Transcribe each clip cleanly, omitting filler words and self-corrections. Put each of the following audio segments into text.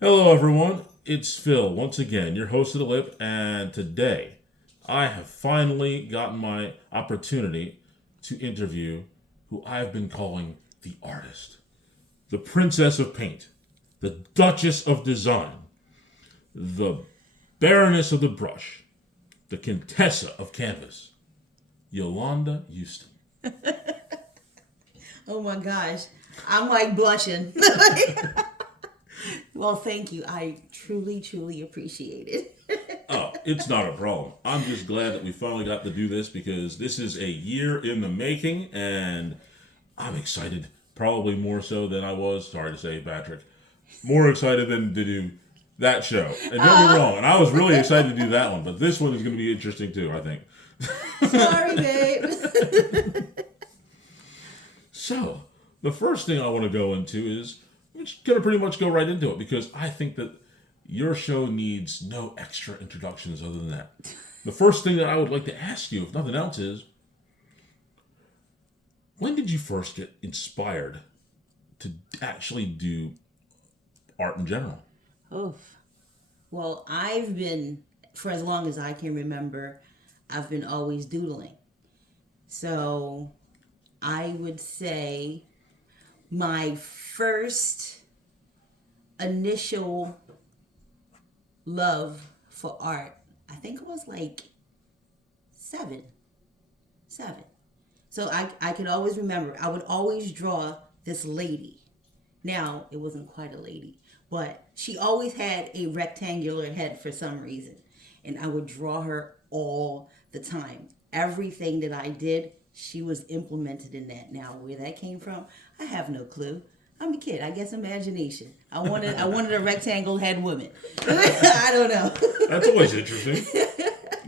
Hello, everyone. It's Phil, once again, your host of The Lip, and today I have finally gotten my opportunity to interview who I've been calling the artist, the princess of paint, the duchess of design, the baroness of the brush, the contessa of canvas, Yolanda Houston. Oh my gosh. I'm like blushing. Well, thank you. I truly, truly appreciate it. Oh, it's not a problem. I'm just glad that we finally got to do this because this is a year in the making, and I'm excited, probably more so than I was, sorry to say, Patrick, more excited than to do that show. And don't get me wrong, and I was really excited to do that one, but this one is going to be interesting too, I think. Sorry, babe. So, the first thing I want to go into is we're just going to pretty much go right into it because I think that your show needs no extra introductions other than that. The first thing that I would like to ask you, if nothing else, is when did you first get inspired to actually do art in general? Oof. Well, I've been, for as long as I can remember, I've been always doodling. So I would say my first initial love for art, I think it was like seven. Seven. So I could always remember, I would always draw this lady. Now, it wasn't quite a lady, but she always had a rectangular head for some reason. And I would draw her all the time. Everything that I did, she was implemented in that. Now, where that came from, I have no clue. I'm a kid. I guess imagination. I wanted a rectangle head woman. I don't know. That's always interesting.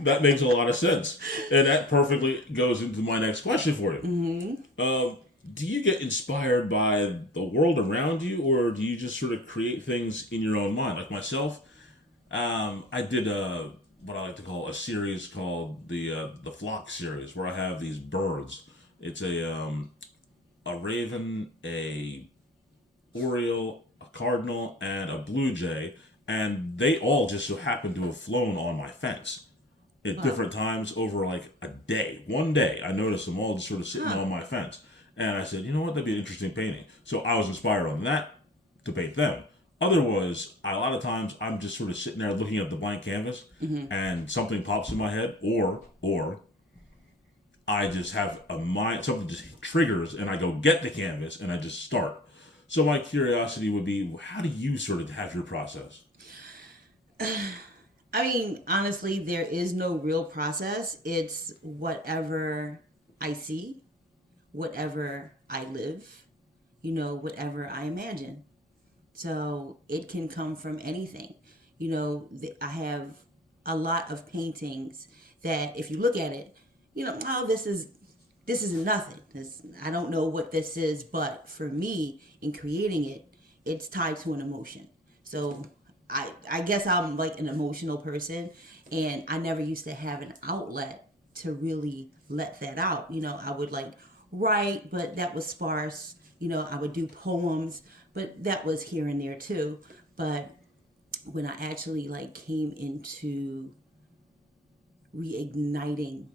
That makes a lot of sense. And that perfectly goes into my next question for you. Do you get inspired by the world around you, or do you just sort of create things in your own mind? Like myself, I did what I like to call a series called the Flock series, where I have these birds. It's a raven, a oriole, a cardinal, and a blue jay, and they all just so happen to have flown on my fence at different times over like a day. One day, I noticed them all just sort of sitting on my fence, and I said, you know what, that'd be an interesting painting. So I was inspired on that to paint them. Otherwise, a lot of times I'm just sort of sitting there looking at the blank canvas, and something pops in my head, or I just have a mind, something just triggers, and I go get the canvas and I just start. So my curiosity would be, how do you sort of have your process? I mean, honestly, there is no real process. It's whatever I see, whatever I live, whatever I imagine. So it can come from anything. I have a lot of paintings that if you look at it, oh, this is nothing. I don't know what this is, but for me, in creating it, it's tied to an emotion. So I guess I'm like an emotional person, and I never used to have an outlet to really let that out. I would like write, but that was sparse. I would do poems, but that was here and there too. But when I actually like came into reigniting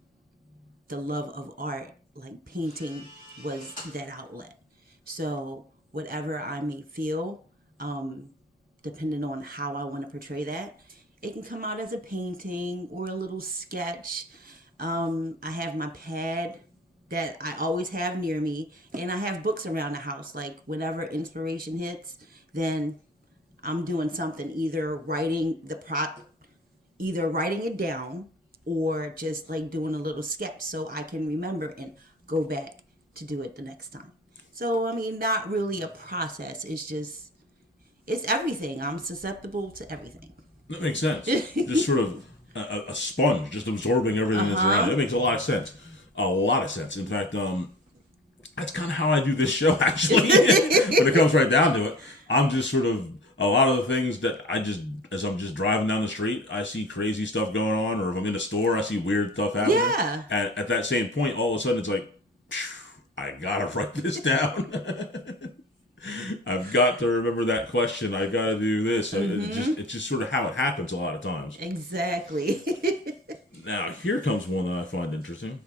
the love of art, like painting was that outlet. So whatever I may feel, depending on how I want to portray that, it can come out as a painting or a little sketch. I have my pad that I always have near me, and I have books around the house. Like whenever inspiration hits, then I'm doing something, either writing it down or just like doing a little sketch so I can remember and go back to do it the next time. So, I mean, not really a process. It's everything. I'm susceptible to everything. That makes sense. Just sort of a sponge, just absorbing everything that's around. That makes a lot of sense. A lot of sense. In fact, that's kind of how I do this show, actually. When it comes right down to it, I'm just sort of, a lot of the things that as I'm just driving down the street, I see crazy stuff going on, or if I'm in a store, I see weird stuff happening. Yeah. And at that same point, all of a sudden, it's like, I gotta write this down. I've got to remember that question. I got to do this. It's just sort of how it happens a lot of times. Exactly. Now, here comes one that I find interesting.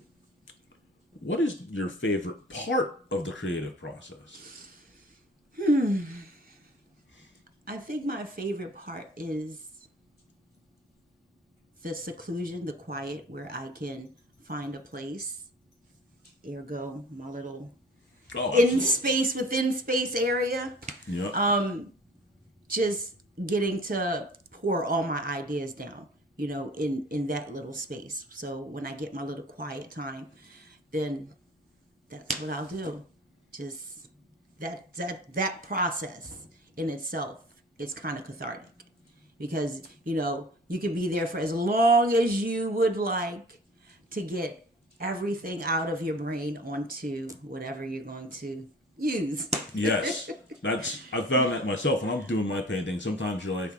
What is your favorite part of the creative process? I think my favorite part is the seclusion, the quiet, where I can find a place, ergo my little within space area. Yeah. Just getting to pour all my ideas down, in that little space. So when I get my little quiet time, then that's what I'll do. Just that process in itself is kind of cathartic, because you can be there for as long as you would like to get everything out of your brain onto whatever you're going to use. Yes. I found that myself when I'm doing my painting. Sometimes you're like,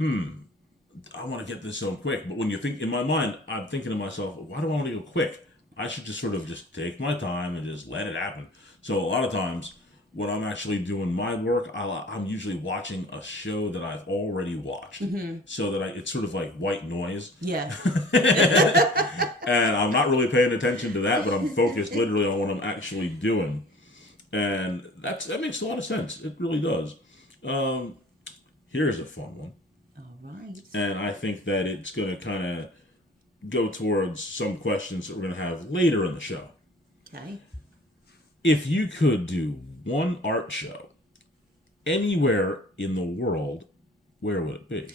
I want to get this done quick. But when you think, in my mind, I'm thinking to myself, why do I want to go quick? I should just sort of just take my time and just let it happen. So a lot of times when I'm actually doing my work, I'm usually watching a show that I've already watched, so that it's sort of like white noise. Yeah. And I'm not really paying attention to that, but I'm focused literally on what I'm actually doing. And that makes a lot of sense. It really does. Here's a fun one. All right. And I think that it's going to kind of go towards some questions that we're going to have later in the show. Okay. If you could do one art show anywhere in the world, where would it be?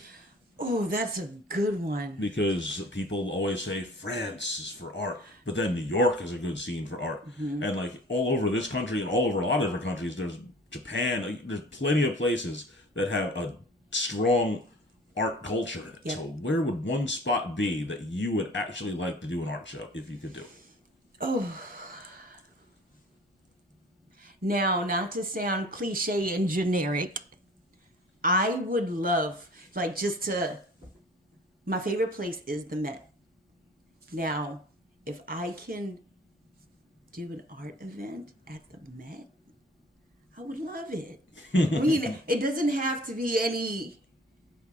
Oh, that's a good one. Because people always say France is for art, but then New York is a good scene for art. And like all over this country and all over a lot of different countries, there's Japan, there's plenty of places that have a strong art culture in it. Yep. So where would one spot be that you would actually like to do an art show if you could do it? Oh. Now, not to sound cliche and generic, I would love, my favorite place is the Met. Now, if I can do an art event at the Met, I would love it. I mean, it doesn't have to be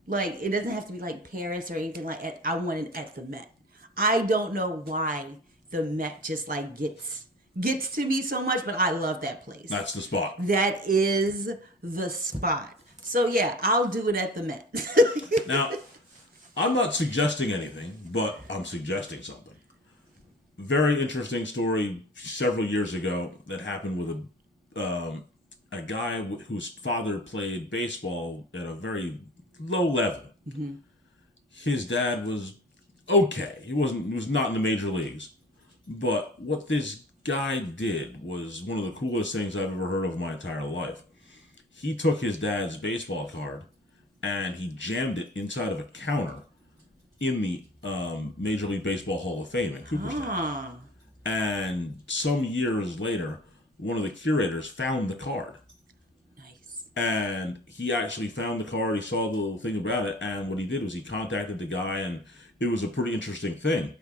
it doesn't have to be like Paris or anything like that. I want it at the Met. I don't know why the Met just gets to me so much, but I love that place. That's the spot. That is the spot. So yeah, I'll do it at the Met. Now, I'm not suggesting anything, but I'm suggesting something. Very interesting story several years ago that happened with a guy whose father played baseball at a very low level. Mm-hmm. His dad was okay. He was not in the major leagues. But what this guy did was one of the coolest things I've ever heard of in my entire life. He took his dad's baseball card and he jammed it inside of a counter in the Major League Baseball Hall of Fame in Cooperstown. And some years later, one of the curators found the card. Nice. And he actually found the card. He saw the little thing about it. And what he did was he contacted the guy, and it was a pretty interesting thing.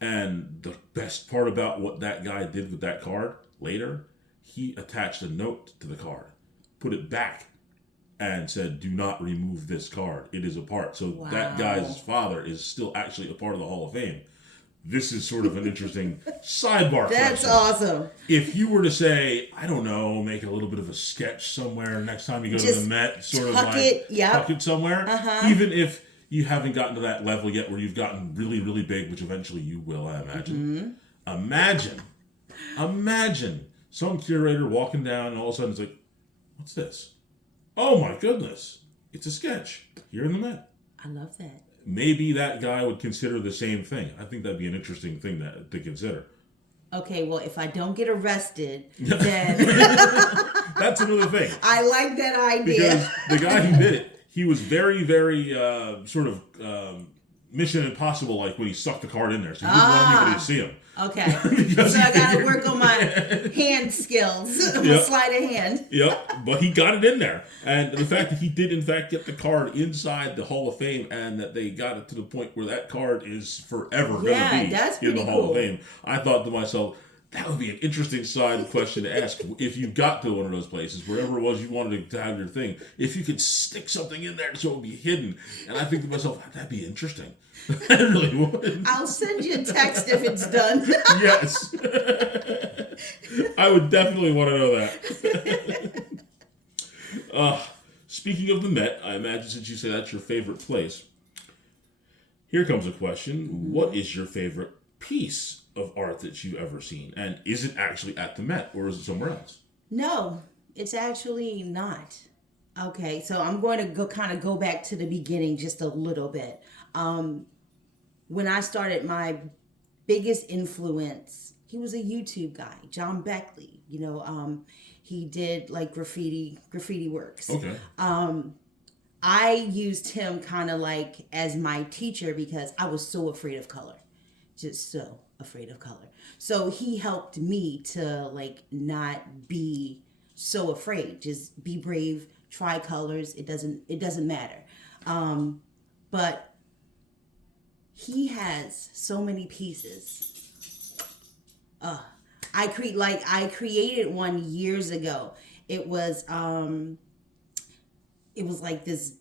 And the best part about what that guy did with that card later, he attached a note to the card, put it back, and said, "Do not remove this card. It is a part." So that guy's father is still actually a part of the Hall of Fame. This is sort of an interesting sidebar. That's question. awesome. If you were to say, I don't know, make a little bit of a sketch somewhere next time you go to the Met, sort of tuck it somewhere, even if you haven't gotten to that level yet where you've gotten really, really big, which eventually you will, I imagine. Imagine some curator walking down and all of a sudden it's like, what's this? Oh my goodness, it's a sketch. You're in the Met. I love that. Maybe that guy would consider the same thing. I think that'd be an interesting thing to consider. Okay, well, if I don't get arrested, then... That's another thing. I like that idea. Because the guy who did it, he was very, very sort of Mission Impossible, like when he sucked the card in there. So he didn't want anybody to see him. Okay. So I got to work on my hand skills. My sleight of hand. Yep. But he got it in there. And the fact that he did, in fact, get the card inside the Hall of Fame and that they got it to the point where that card is forever going to be in the Hall of Fame. I thought to myself, That would be an interesting side question to ask if you got to one of those places, wherever it was you wanted to have your thing. If you could stick something in there so it would be hidden. And I think to myself, that'd be interesting. I really would. I'll send you a text if it's done. Yes. I would definitely want to know that. Speaking of the Met, I imagine since you say that's your favorite place, here comes a question. Mm-hmm. What is your favorite piece of art that you've ever seen? And is it actually at the Met or is it somewhere else? No, it's actually not. Okay, so I'm going to go back to the beginning just a little bit. When I started, my biggest influence, he was a YouTube guy, John Beckley. He did like graffiti works. Okay. I used him kind of like as my teacher because I was so afraid of color. Just so afraid of color. So he helped me to like not be so afraid. Just be brave, try colors. It doesn't matter. But he has so many pieces. I created one years ago. It was like this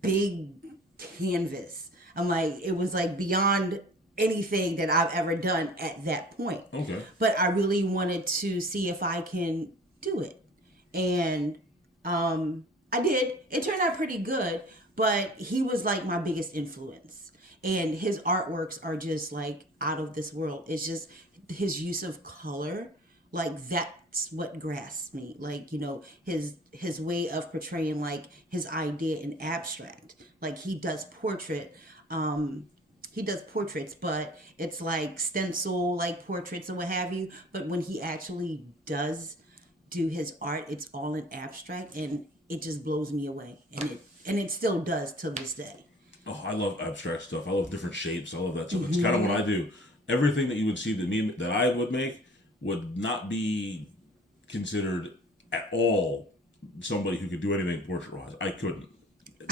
big canvas. It was like beyond anything that I've ever done at that point. Okay. But I really wanted to see if I can do it. And I did. It turned out pretty good, but he was like my biggest influence. And his artworks are just like out of this world. It's just his use of color, like that's what grasps me. Like, his way of portraying like his idea in abstract. Like he does portraits, but it's like stencil like portraits or what have you. But when he actually does do his art, it's all in abstract and it just blows me away. And it still does to this day. Oh, I love abstract stuff. I love different shapes. I love that stuff. It's kind of what I do. Everything that you would see that I would make would not be considered at all somebody who could do anything portrait-wise. I couldn't.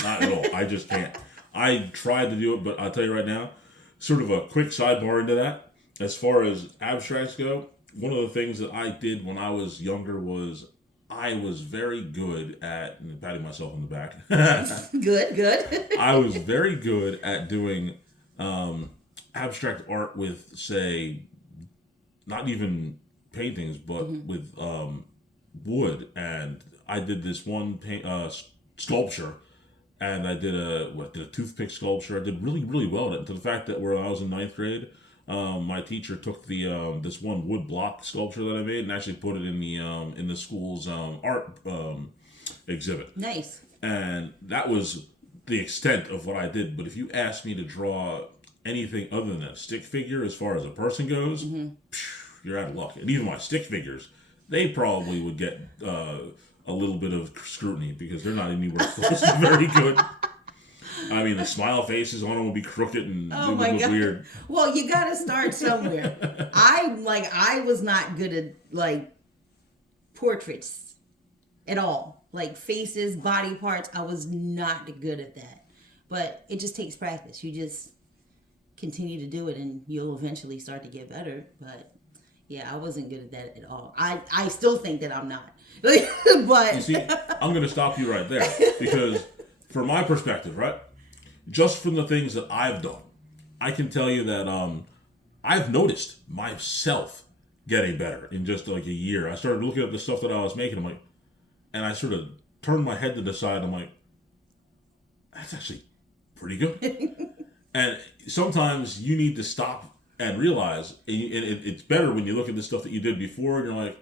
Not at all. I just can't. I tried to do it, but I'll tell you right now, sort of a quick sidebar into that. As far as abstracts go, one of the things that I did when I was younger was I was very good at, and patting myself on the back. Good. I was very good at doing abstract art with, say, not even paintings, but with wood. And I did this one sculpture, and I did a toothpick sculpture. I did really, really well at it. To the fact that when I was in 9th grade, my teacher took the this one wood block sculpture that I made and actually put it in the school's art exhibit. Nice. And that was the extent of what I did. But if you asked me to draw anything other than a stick figure as far as a person goes, you're out of luck. And even my stick figures, they probably would get a little bit of scrutiny because they're not anywhere close to very good. I mean, the smile faces on them will be crooked and it would look weird. Well, you got to start somewhere. I was not good at like portraits at all. Like faces, body parts, I was not good at that. But it just takes practice. You just continue to do it and you'll eventually start to get better. But yeah, I wasn't good at that at all. I still think that I'm not. But you see, I'm going to stop you right there because from my perspective, right? Just from the things that I've done, I can tell you that I've noticed myself getting better in just like a year. I started looking at the stuff that I was making. I'm like, and I sort of turned my head to the side. I'm like, that's actually pretty good. And sometimes you need to stop and realize, and it's better when you look at the stuff that you did before and you're like,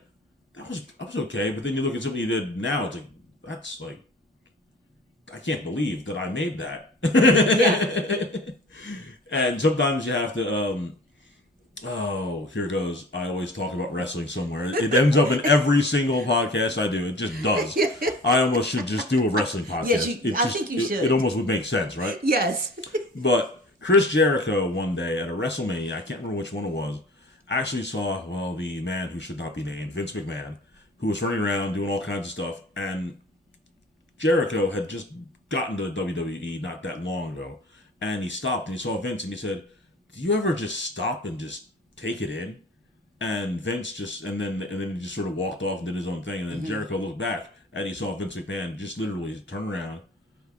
that was okay. But then you look at something you did now, it's like, that's like, I can't believe that I made that. Yeah. And sometimes you have to, here goes. I always talk about wrestling somewhere. It ends up in every single podcast I do. It just does. I almost should just do a wrestling podcast. Yes, I think you should. It almost would make sense, right? Yes. But Chris Jericho one day at a WrestleMania, I can't remember which one it was, actually saw, the man who should not be named, Vince McMahon, who was running around doing all kinds of stuff. And Jericho had just gotten to the WWE not that long ago. And he stopped and he saw Vince and he said, do you ever just stop and just take it in? And Vince and then he just sort of walked off and did his own thing. And then Jericho looked back and he saw Vince McMahon just literally turn around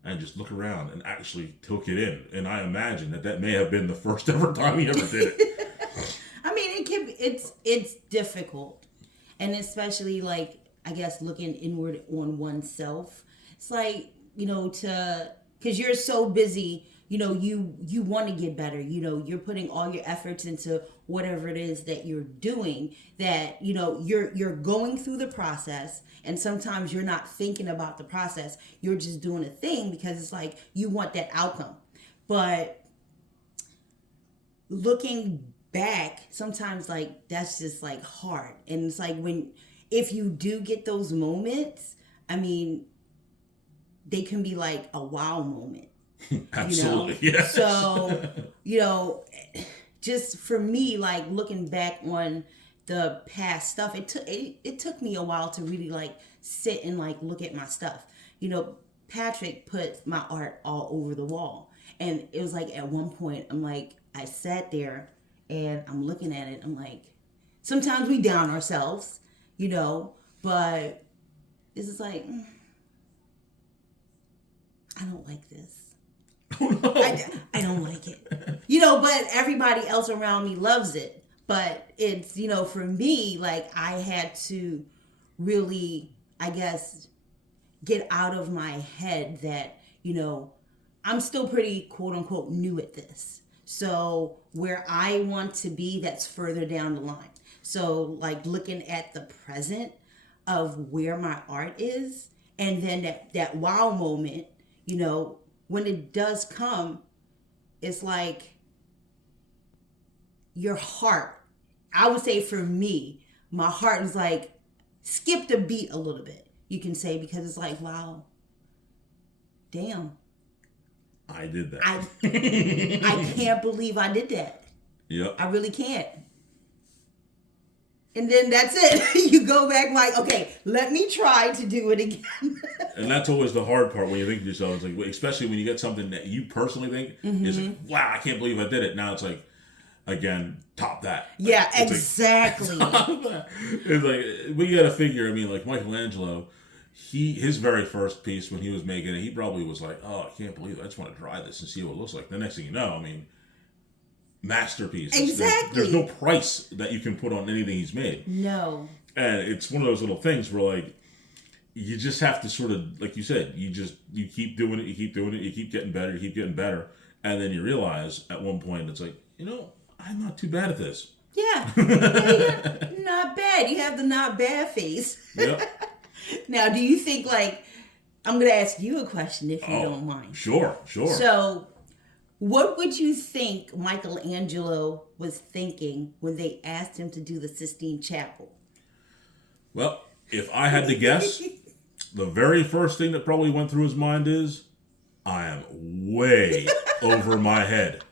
and just look around and actually took it in. And I imagine that may have been the first ever time he ever did it. I mean, it's difficult, and especially like I guess looking inward on oneself. It's like because you're so busy. You want to get better. You're putting all your efforts into whatever it is that you're doing, that, you're going through the process, and sometimes you're not thinking about the process. You're just doing a thing because it's like you want that outcome. But looking back, sometimes like that's just like hard. And it's like if you do get those moments, I mean, they can be like a wow moment. Absolutely, yes. So, just for me, like looking back on the past stuff, it took me a while to really like sit and like look at my stuff. Patrick put my art all over the wall, and it was like at one point I sat there and I'm looking at it. I'm like, sometimes we down ourselves, but this is like, I don't like this. Oh, no. I don't like it. But everybody else around me loves it. But it's, for me, like I had to really, I guess, get out of my head that, I'm still pretty quote unquote new at this. So where I want to be, that's further down the line. So like looking at the present of where my art is, and then that wow moment, when it does come, it's like your heart, I would say for me, my heart is like skipped a beat a little bit, you can say, because it's like, wow, damn. I did that. I can't believe I did that. Yep. I really can't. And then that's it. You go back like, okay, let me try to do it again. And that's always the hard part when you think to yourself. It's like, especially when you get something that you personally think is like, wow, I can't believe I did it. Now it's like, again, top that. Yeah, it's exactly. Like, it's like, we got to figure, I mean, like Michelangelo, his very first piece when he was making it, he probably was like, oh, I can't believe it. I just want to try this and see what it looks like. The next thing you know, I mean, masterpiece. Exactly. There's no price that you can put on anything he's made. No. And it's one of those little things where like you just have to sort of, like you said, you keep doing it, you keep getting better, and then you realize at one point it's like, I'm not too bad at this. Yeah. Not bad. You have the not bad face. Yep. Now, do you think like, I'm going to ask you a question if you don't mind. Sure. So, what would you think Michelangelo was thinking when they asked him to do the Sistine Chapel? Well, if I had to guess, the very first thing that probably went through his mind is, I am way over my head.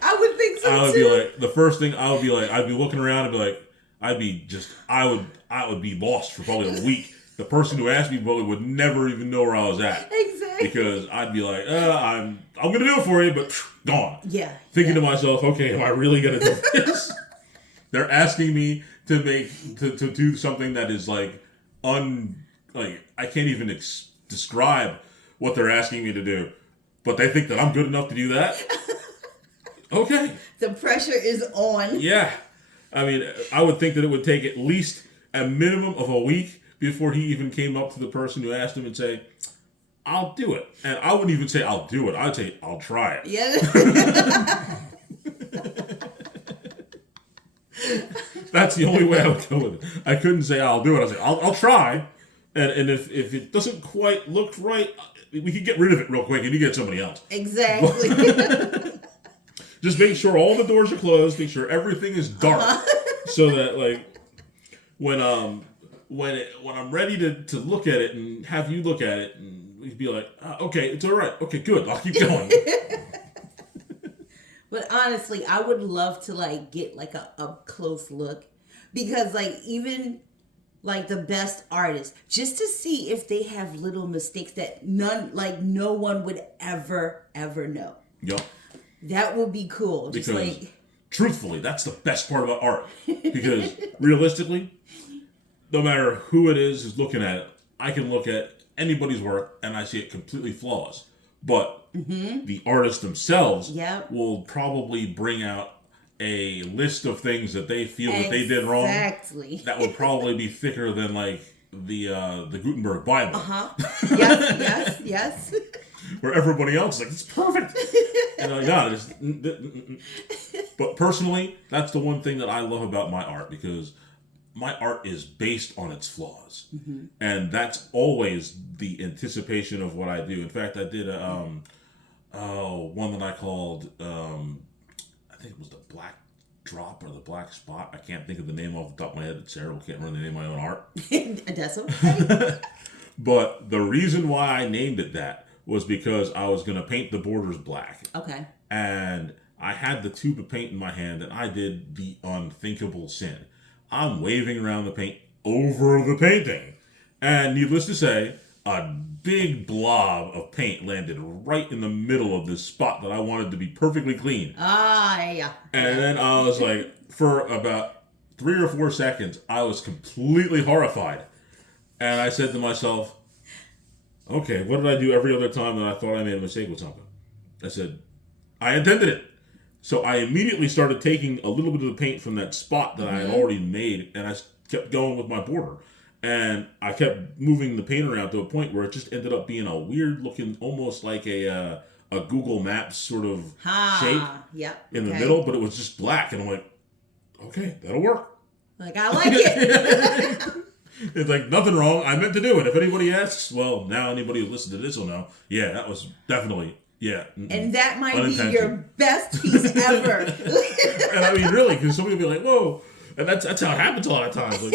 I would think so, I would too. be like, the first thing I would be like, I'd be looking around and be like, I would be lost for probably a week. The person who asked me probably would never even know where I was at. Exactly. Because I'd be like, I'm going to do it for you, but gone. Yeah. Thinking to myself, okay, am I really going to do this? They're asking me to do something that is like, I can't even describe what they're asking me to do. But they think that I'm good enough to do that? Okay. The pressure is on. Yeah. I mean, I would think that it would take at least a minimum of a week before he even came up to the person who asked him and say, I'll do it. And I wouldn't even say I'll do it. I'd say I'll try it. Yeah. That's the only way I would go with it. I couldn't say I'll do it. I'd say I'll try. And if it doesn't quite look right, we could get rid of it real quick and you get somebody else. Exactly. Just make sure all the doors are closed. Make sure everything is dark, so that like when I'm ready to look at it and have you look at it, and we'd be like, okay, it's all right. Okay, good. I'll keep going. But honestly, I would love to like get like a up close look, because like even like the best artists, just to see if they have little mistakes that no one would ever know. Yep. That would be cool. Just Because like truthfully, that's the best part about art. Because realistically, no matter who it is who's looking at it, I can look at anybody's work and I see it completely flawless. But the artists themselves will probably bring out a list of things that they feel that they did wrong. Exactly. That would probably be thicker than like the Gutenberg Bible. Yes. Where everybody else is like, it's perfect. And I'm like, no, but personally, that's the one thing that I love about my art, because my art is based on its flaws. And that's always the anticipation of what I do. In fact, I did one that I called, I think it was the Black Drop or the Black Spot. I can't think of the name off the top of my head. It's terrible. Can't remember the name of my own art. That's okay. But the reason why I named it that was because I was going to paint the borders black. Okay. And I had the tube of paint in my hand, and I did the unthinkable sin. I'm waving around the paint over the painting. And needless to say, a big blob of paint landed right in the middle of this spot that I wanted to be perfectly clean. Yeah. And then I was like, for about 3 or 4 seconds, I was completely horrified. And I said to myself, okay, what did I do every other time that I thought I made a mistake with something? I said, I intended it. So I immediately started taking a little bit of the paint from that spot that I had already made, and I kept going with my border. And I kept moving the paint around to a point where it just ended up being a weird looking, almost like a Google Maps sort of shape in the middle, but it was just black. And I'm like, okay, that'll work. Like, I like it. It's like, nothing wrong. I meant to do it. If anybody asks, well, now anybody who listens to this will know. Yeah, that was definitely, And that might be your best piece ever. And I mean, really, because somebody will be like, whoa. And that's how it happens a lot of times. Like,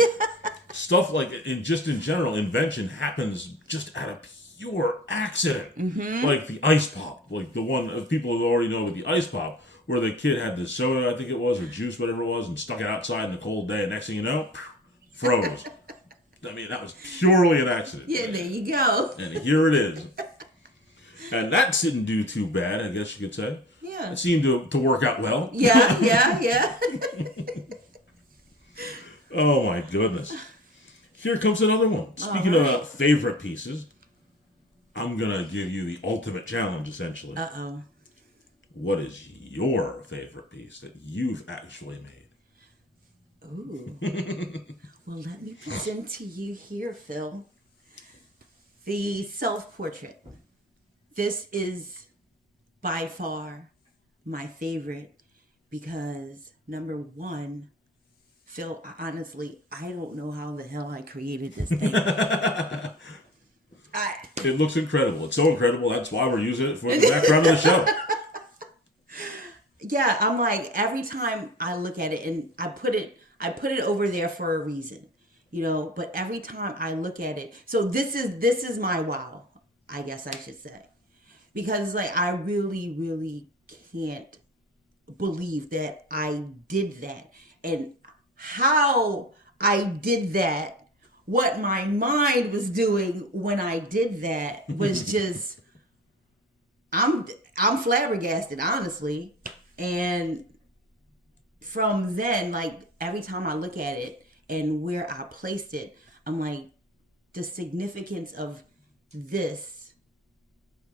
stuff like, in general, invention happens just out of pure accident. Like the ice pop. Like the one, people who already know with the ice pop, where the kid had the soda, I think it was, or juice, whatever it was, and stuck it outside in the cold day. And next thing you know, froze. I mean, that was purely an accident. Yeah, there you go. And here it is. And that didn't do too bad, I guess you could say. Yeah. It seemed to work out well. Yeah. Oh, my goodness. Here comes another one. Speaking of favorite pieces, I'm going to give you the ultimate challenge, essentially. Uh-oh. What is your favorite piece that you've actually made? Ooh. Well, let me present to you here, Phil, the self-portrait. This is by far my favorite because, number one, Phil, honestly, I don't know how the hell I created this thing. It looks incredible. It's so incredible. That's why we're using it for the background of the show. Yeah, I'm like, every time I look at it, and I put it over there for a reason, but every time I look at it, so this is my wow, I guess I should say, because like, I really, really can't believe that I did that, and how I did that, what my mind was doing when I did that was just, I'm flabbergasted, honestly. And from then, like, every time I look at it and where I placed it, I'm like, the significance of this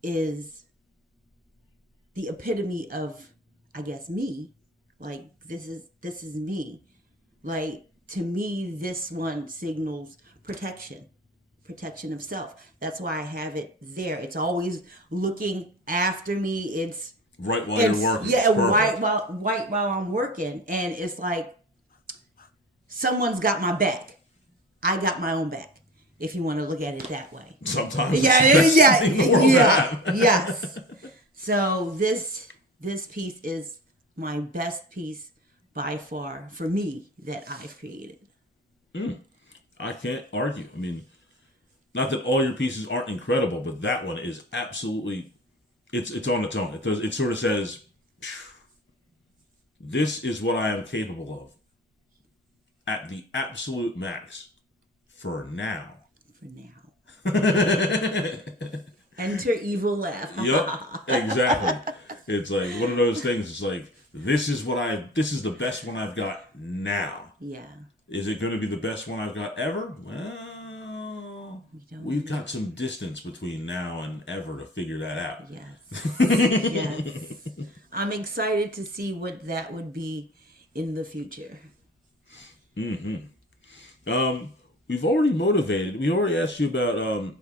is the epitome of, I guess, me. Like, this is me. Like, to me, this one signals protection of self. That's why I have it there. It's always looking after me. It's right while you're working. Yeah, right while I'm working. And it's like, someone's got my back. I got my own back, if you want to look at it that way. Sometimes. Yes. So this piece is my best piece by far for me that I've created. I can't argue. I mean, not that all your pieces aren't incredible, but that one is absolutely, it's on its own. It sort of says, this is what I am capable of at the absolute max for now. Enter evil laugh. Yep, exactly. It's like one of those things. It's like, this is the best one I've got now. Yeah. Is it going to be the best one I've got ever? Well, we've got some distance between now and ever to figure that out. Yes. Yes. I'm excited to see what that would be in the future. Mm-hmm. We already asked you about,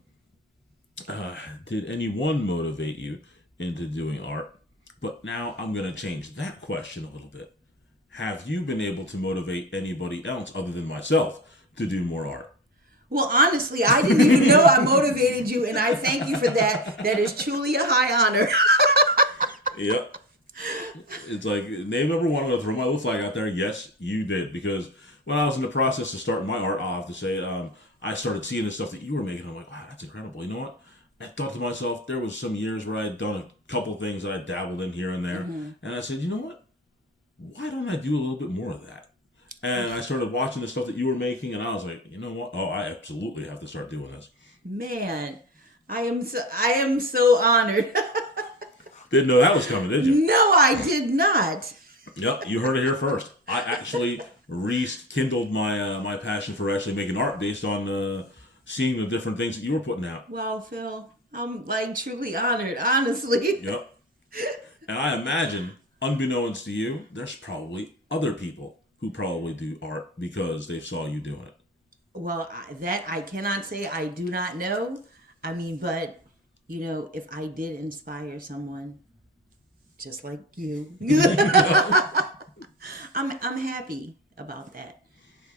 did anyone motivate you into doing art? But now I'm going to change that question a little bit. Have you been able to motivate anybody else other than myself to do more art? Well, honestly, I didn't even know I motivated you, and I thank you for that. That is truly a high honor. Yep. It's like, name number one, I'm going to throw my little flag out there. Yes, you did. Because when I was in the process of starting my art, I'll have to say, I started seeing the stuff that you were making. I'm like, wow, that's incredible. You know what? I thought to myself, there was some years where I had done a couple things that I dabbled in here and there. Mm-hmm. And I said, you know what? Why don't I do a little bit more of that? And I started watching the stuff that you were making, and I was like, you know what? Oh, I absolutely have to start doing this. Man, I am so honored. Didn't know that was coming, did you? No, I did not. Yep, you heard it here first. I actually rekindled my passion for actually making art based on seeing the different things that you were putting out. Wow, Phil, I'm like truly honored, honestly. Yep. And I imagine, unbeknownst to you, there's probably other people who probably do art because they saw you doing it. Well, that I cannot say. I do not know. I mean, but, you know, if I did inspire someone just like you, I'm happy about that.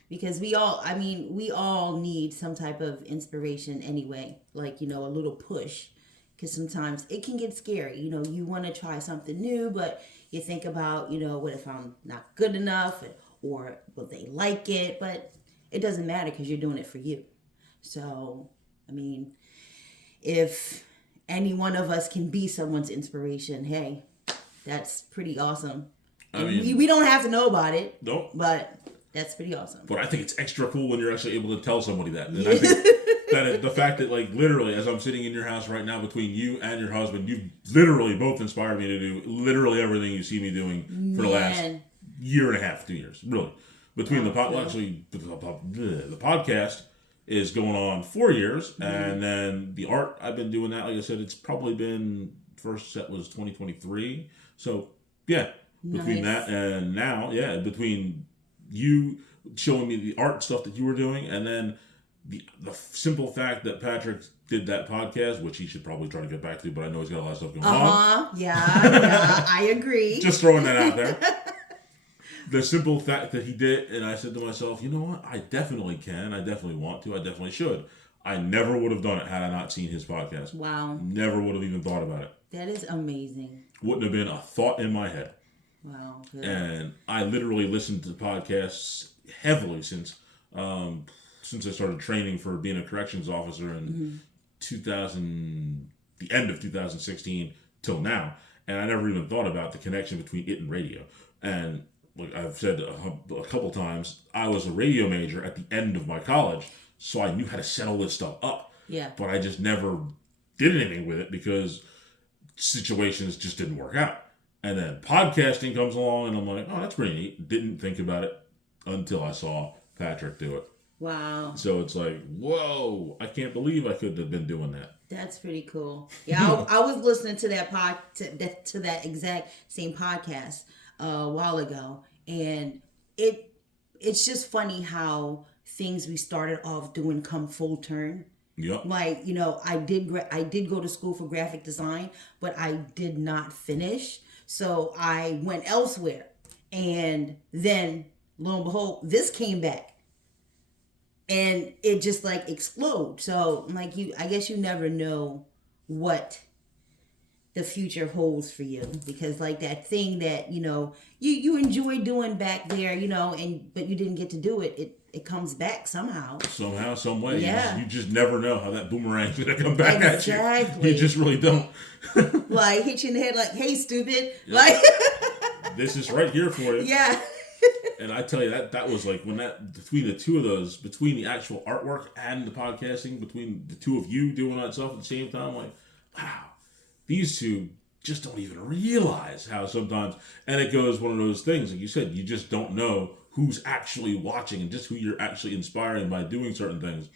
Because we all need some type of inspiration anyway. Like, you know, a little push. Because sometimes it can get scary. You know, you want to try something new, but you think about, you know, what if I'm not good enough? Or will they like it? But it doesn't matter because you're doing it for you. So, I mean, if any one of us can be someone's inspiration, hey, that's pretty awesome. I mean, we don't have to know about it. Nope. But that's pretty awesome. But I think it's extra cool when you're actually able to tell somebody that. And I think that the fact that, like, literally, as I'm sitting in your house right now between you and your husband, you've literally both inspired me to do literally everything you see me doing for the last year and a half, 2 years. Really. Between the podcast is going on 4 years, and then the art, I've been doing that. Like I said, it's probably been, first set was 2023. So, yeah, between that and now, between you showing me the art stuff that you were doing, and then the simple fact that Patrick did that podcast, which he should probably try to get back to, but I know he's got a lot of stuff going on. Yeah, I agree. Just throwing that out there. The simple fact that he did, and I said to myself, you know what? I definitely can. I definitely want to. I definitely should. I never would have done it had I not seen his podcast. Wow. Never would have even thought about it. That is amazing. Wouldn't have been a thought in my head. Wow. Good. And I literally listened to podcasts heavily since I started training for being a corrections officer in the end of 2016 till now. And I never even thought about the connection between it and radio. And like I've said a couple times, I was a radio major at the end of my college, so I knew how to set all this stuff up. Yeah. But I just never did anything with it because situations just didn't work out. And then podcasting comes along, and I'm like, oh, that's pretty neat. Didn't think about it until I saw Patrick do it. Wow. So it's like, whoa, I can't believe I could have been doing that. That's pretty cool. Yeah, I was listening to that to that exact same podcast a while ago, and it's just funny how things we started off doing come full turn. Yep. Like, you know, I did go to school for graphic design, but I did not finish. So I went elsewhere, and then lo and behold, this came back, and it just like exploded. So like I guess you never know what the future holds for you, because like that thing that, you know, you enjoy doing back there, you know, but you didn't get to do it. It comes back somehow, some way. Yeah. You just never know how that boomerang's gonna come back at you. Exactly. You just really don't. Like hit you in the head like, hey, stupid. Yep. Like this is right here for you. Yeah. And I tell you, that was like when between the two of those, between the actual artwork and the podcasting, between the two of you doing that stuff at the same time, like, wow, these two just don't even realize how sometimes, and it goes one of those things, like you said, you just don't know who's actually watching and just who you're actually inspiring by doing certain things.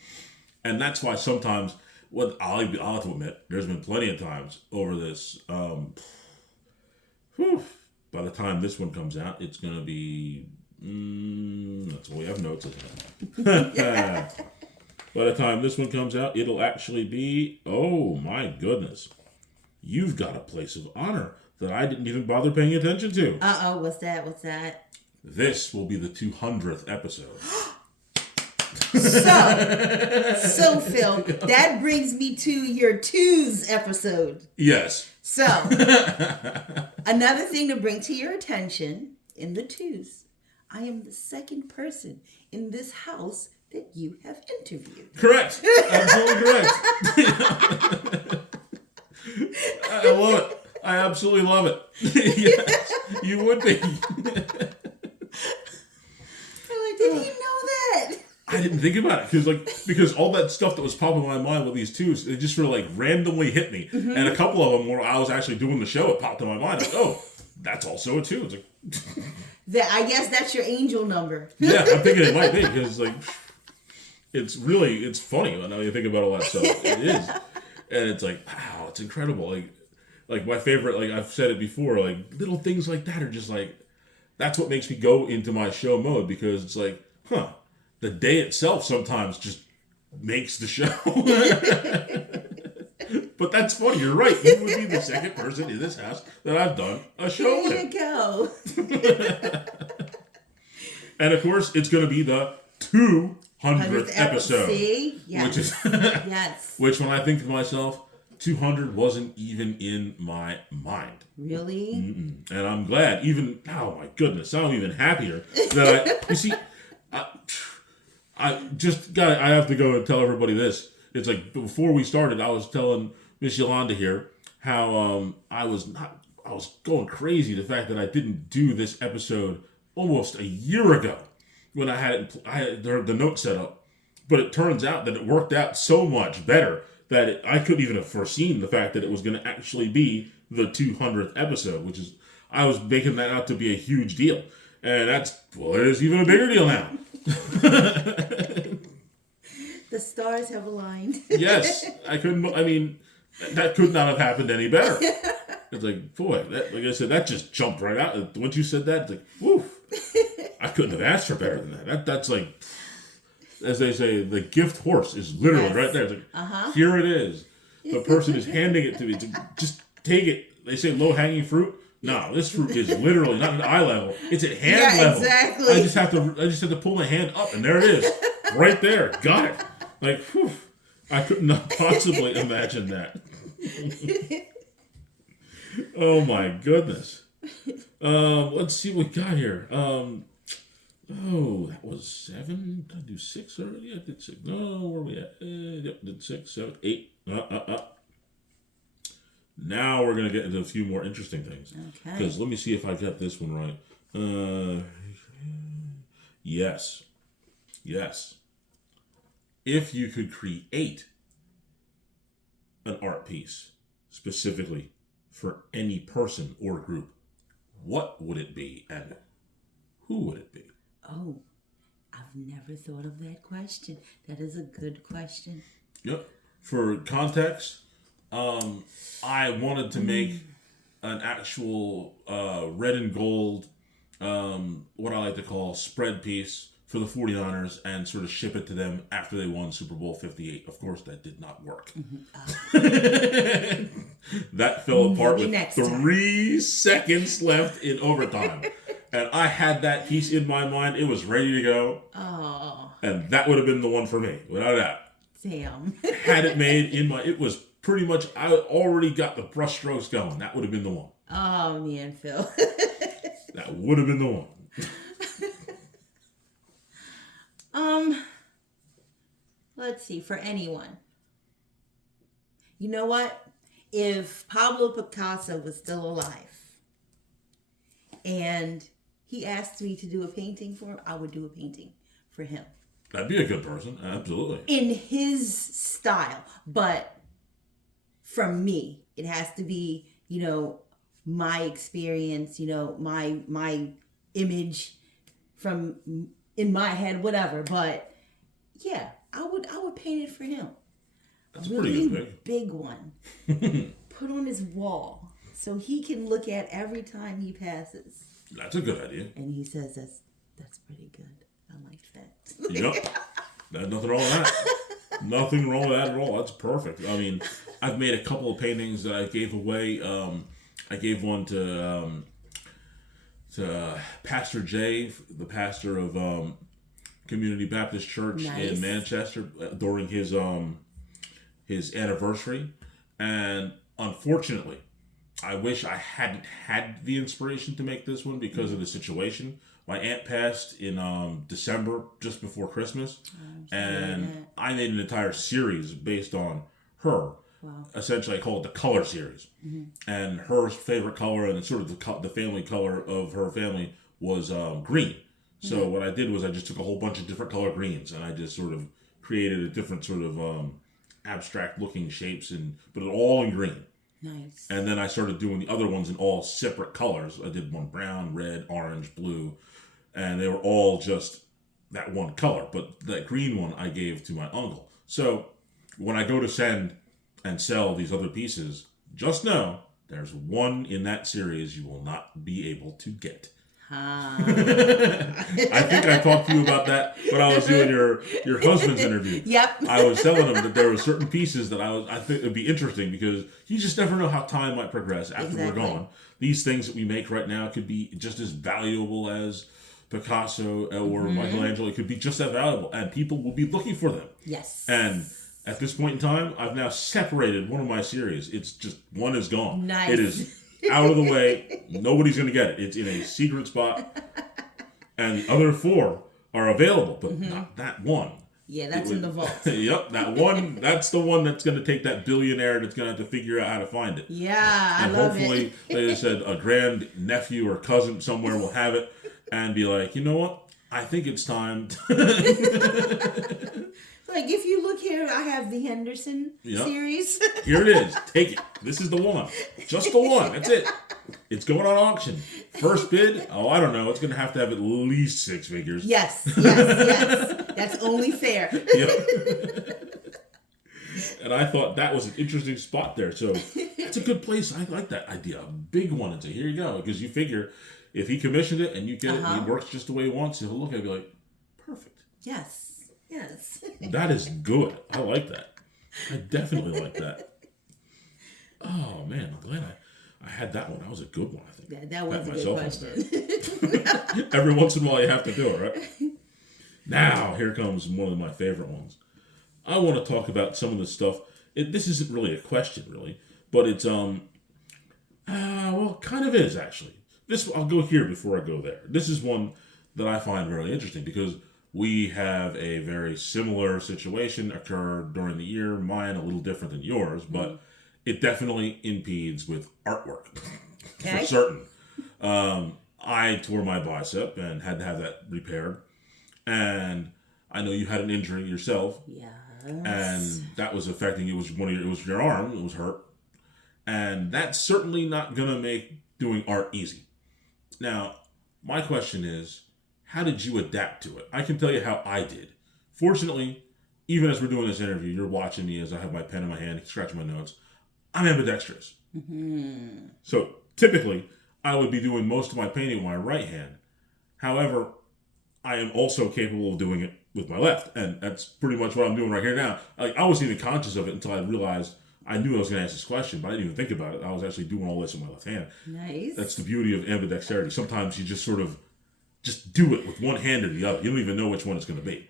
And that's why sometimes, I'll have to admit, there's been plenty of times over this, by the time this one comes out, it's going to be, that's what we have notes of. By the time this one comes out, it'll actually be, oh my goodness, you've got a place of honor that I didn't even bother paying attention to. Uh-oh, what's that? This will be the 200th episode. So Phil, that brings me to your twos episode. Yes. So, another thing to bring to your attention in the twos, I am the second person in this house that you have interviewed. Correct. Absolutely correct. I love it. I absolutely love it. Yes, you would be. Did he know that? I didn't think about it because all that stuff that was popping in my mind with these twos, it just sort of like randomly hit me. Mm-hmm. And a couple of them where I was actually doing the show, it popped in my mind. Like, oh, that's also a two. It's like, I guess that's your angel number. Yeah, I'm thinking it might be because like it's funny when you think about all that stuff. It is, and it's like, wow, it's incredible. Like my favorite, like I've said it before, like little things like that are just like, that's what makes me go into my show mode, because it's like, the day itself sometimes just makes the show. But that's funny. You're right. You would be the second person in this house that I've done a show with. There you go. And of course, it's going to be the 200th episode. See? Yes. Which is yes. Which, when I think to myself, 200 wasn't even in my mind. Really? Mm-mm. And I'm glad. Even, oh my goodness, I'm even happier that you see, I have to go and tell everybody this. It's like, before we started, I was telling Miss Yolanda here how I was going crazy the fact that I didn't do this episode almost a year ago when I had the note set up. But it turns out that it worked out so much better that I couldn't even have foreseen the fact that it was going to actually be the 200th episode, which is, I was making that out to be a huge deal. And it is even a bigger deal now. The stars have aligned. Yes, that could not have happened any better. It's like, boy, like I said, that just jumped right out. Once you said that, it's like, woof. I couldn't have asked for better than that. That's like, as they say, the gift horse is literally right there. It's like, here it is. The person is handing it to me. Just take it. They say low-hanging fruit. No, this fruit is literally not at eye level. It's at hand level. Exactly. I just have to pull my hand up, and there it is, right there. Got it. Like, whew, I could not possibly imagine that. Oh my goodness. Let's see what we got here. That was 7. Did I do 6 already? I did 6. No, where are we at? Yep, did 6, 7, 8. Now we're going to get into a few more interesting things. Okay. Because let me see if I got this one right. Yes. If you could create an art piece specifically for any person or group, what would it be and who would it be? Oh, I've never thought of that question. That is a good question. Yep. For context, I wanted to make an actual red and gold, what I like to call spread piece for the 49ers and sort of ship it to them after they won Super Bowl 58. Of course, that did not work. That fell apart with 3 seconds left in overtime. And I had that piece in my mind. It was ready to go. Oh. And that would have been the one for me, without a doubt. Damn. Had it made it was pretty much, I already got the brush strokes going. That would have been the one. Oh, man, Phil. That would have been the one. Let's see, for anyone. You know what? If Pablo Picasso was still alive and he asked me to do a painting for him, I would do a painting for him. That'd be a good person, absolutely. In his style, but from me, it has to be you know, my experience, you know, my image from in my head, whatever. But yeah, I would paint it for him. That's a Really pretty good big one. Put on his wall so he can look at every time he passes. That's a good idea. And he says that's pretty good. I like that. Yep. There's nothing wrong with that. Nothing wrong with that at all. That's perfect. I mean, I've made a couple of paintings that I gave away. I gave one to Pastor Jay, the pastor of Community Baptist Church in Manchester, during his anniversary. And unfortunately, I wish I hadn't had the inspiration to make this one because of the situation. My aunt passed in December, just before Christmas, and I made an entire series based on her. Wow. Essentially, I call it the color series. Mm-hmm. And her favorite color and sort of the family color of her family was green. So what I did was I just took a whole bunch of different color greens and I just sort of created a different sort of abstract looking shapes, but all in green. Nice. And then I started doing the other ones in all separate colors. I did one brown, red, orange, blue, and they were all just that one color. But that green one I gave to my uncle. So when I go to send and sell these other pieces, just know there's one in that series you will not be able to get. I think I talked to you about that when I was doing your husband's interview. Yep. I was telling him that there were certain pieces that I think would be interesting because you just never know how time might progress after we're gone. These things that we make right now could be just as valuable as Picasso or Michelangelo. It could be just that valuable, and people will be looking for them. Yes. And at this point in time, I've now separated one of my series. It's just one is gone. Nice. It is out of the way. Nobody's going to get it. It's in a secret spot. And the other 4 are available, but not that one. Yeah, that's in the vault. Yep, that one. That's the one that's going to take that billionaire that's going to have to figure out how to find it. Yeah, and I love hopefully, they said a grand nephew or cousin somewhere will have it and be like, you know what? I think it's time. Like, if you look here, I have the Henderson series. Here it is. Take it. This is the one. Just the one. That's it. It's going on auction. First bid, I don't know. It's going to have at least 6 figures. Yes. That's only fair. Yep. And I thought that was an interesting spot there. So that's a good place. I like that idea. A big one. And say, here you go. Because you figure if he commissioned it and you get it and it works just the way he wants, he'll look at it and be like, perfect. Yes. That is good. I like that. I definitely like that. Oh, man. I'm glad I had that one. That was a good one, I think. That was a good question. Every once in a while you have to do it, right? Now, here comes one of my favorite ones. I want to talk about some of the stuff. This isn't really a question, really, but it's, well, kind of is, actually. I'll go here before I go there. This is one that I find really interesting because we have a very similar situation occur during the year. Mine a little different than yours, but it definitely impedes with artwork for certain. I tore my bicep and had to have that repaired. And I know you had an injury yourself. Yes. And that was affecting, it was your arm, it was hurt. And that's certainly not going to make doing art easy. Now, my question is, how did you adapt to it? I can tell you how I did. Fortunately, even as we're doing this interview, you're watching me as I have my pen in my hand, scratching my notes. I'm ambidextrous. Mm-hmm. So typically, I would be doing most of my painting with my right hand. However, I am also capable of doing it with my left. And that's pretty much what I'm doing right here now. I wasn't even conscious of it until I realized I knew I was going to ask this question, but I didn't even think about it. I was actually doing all this with my left hand. Nice. That's the beauty of ambidexterity. Sometimes you just sort of just do it with one hand or the other. You don't even know which one it's going to be.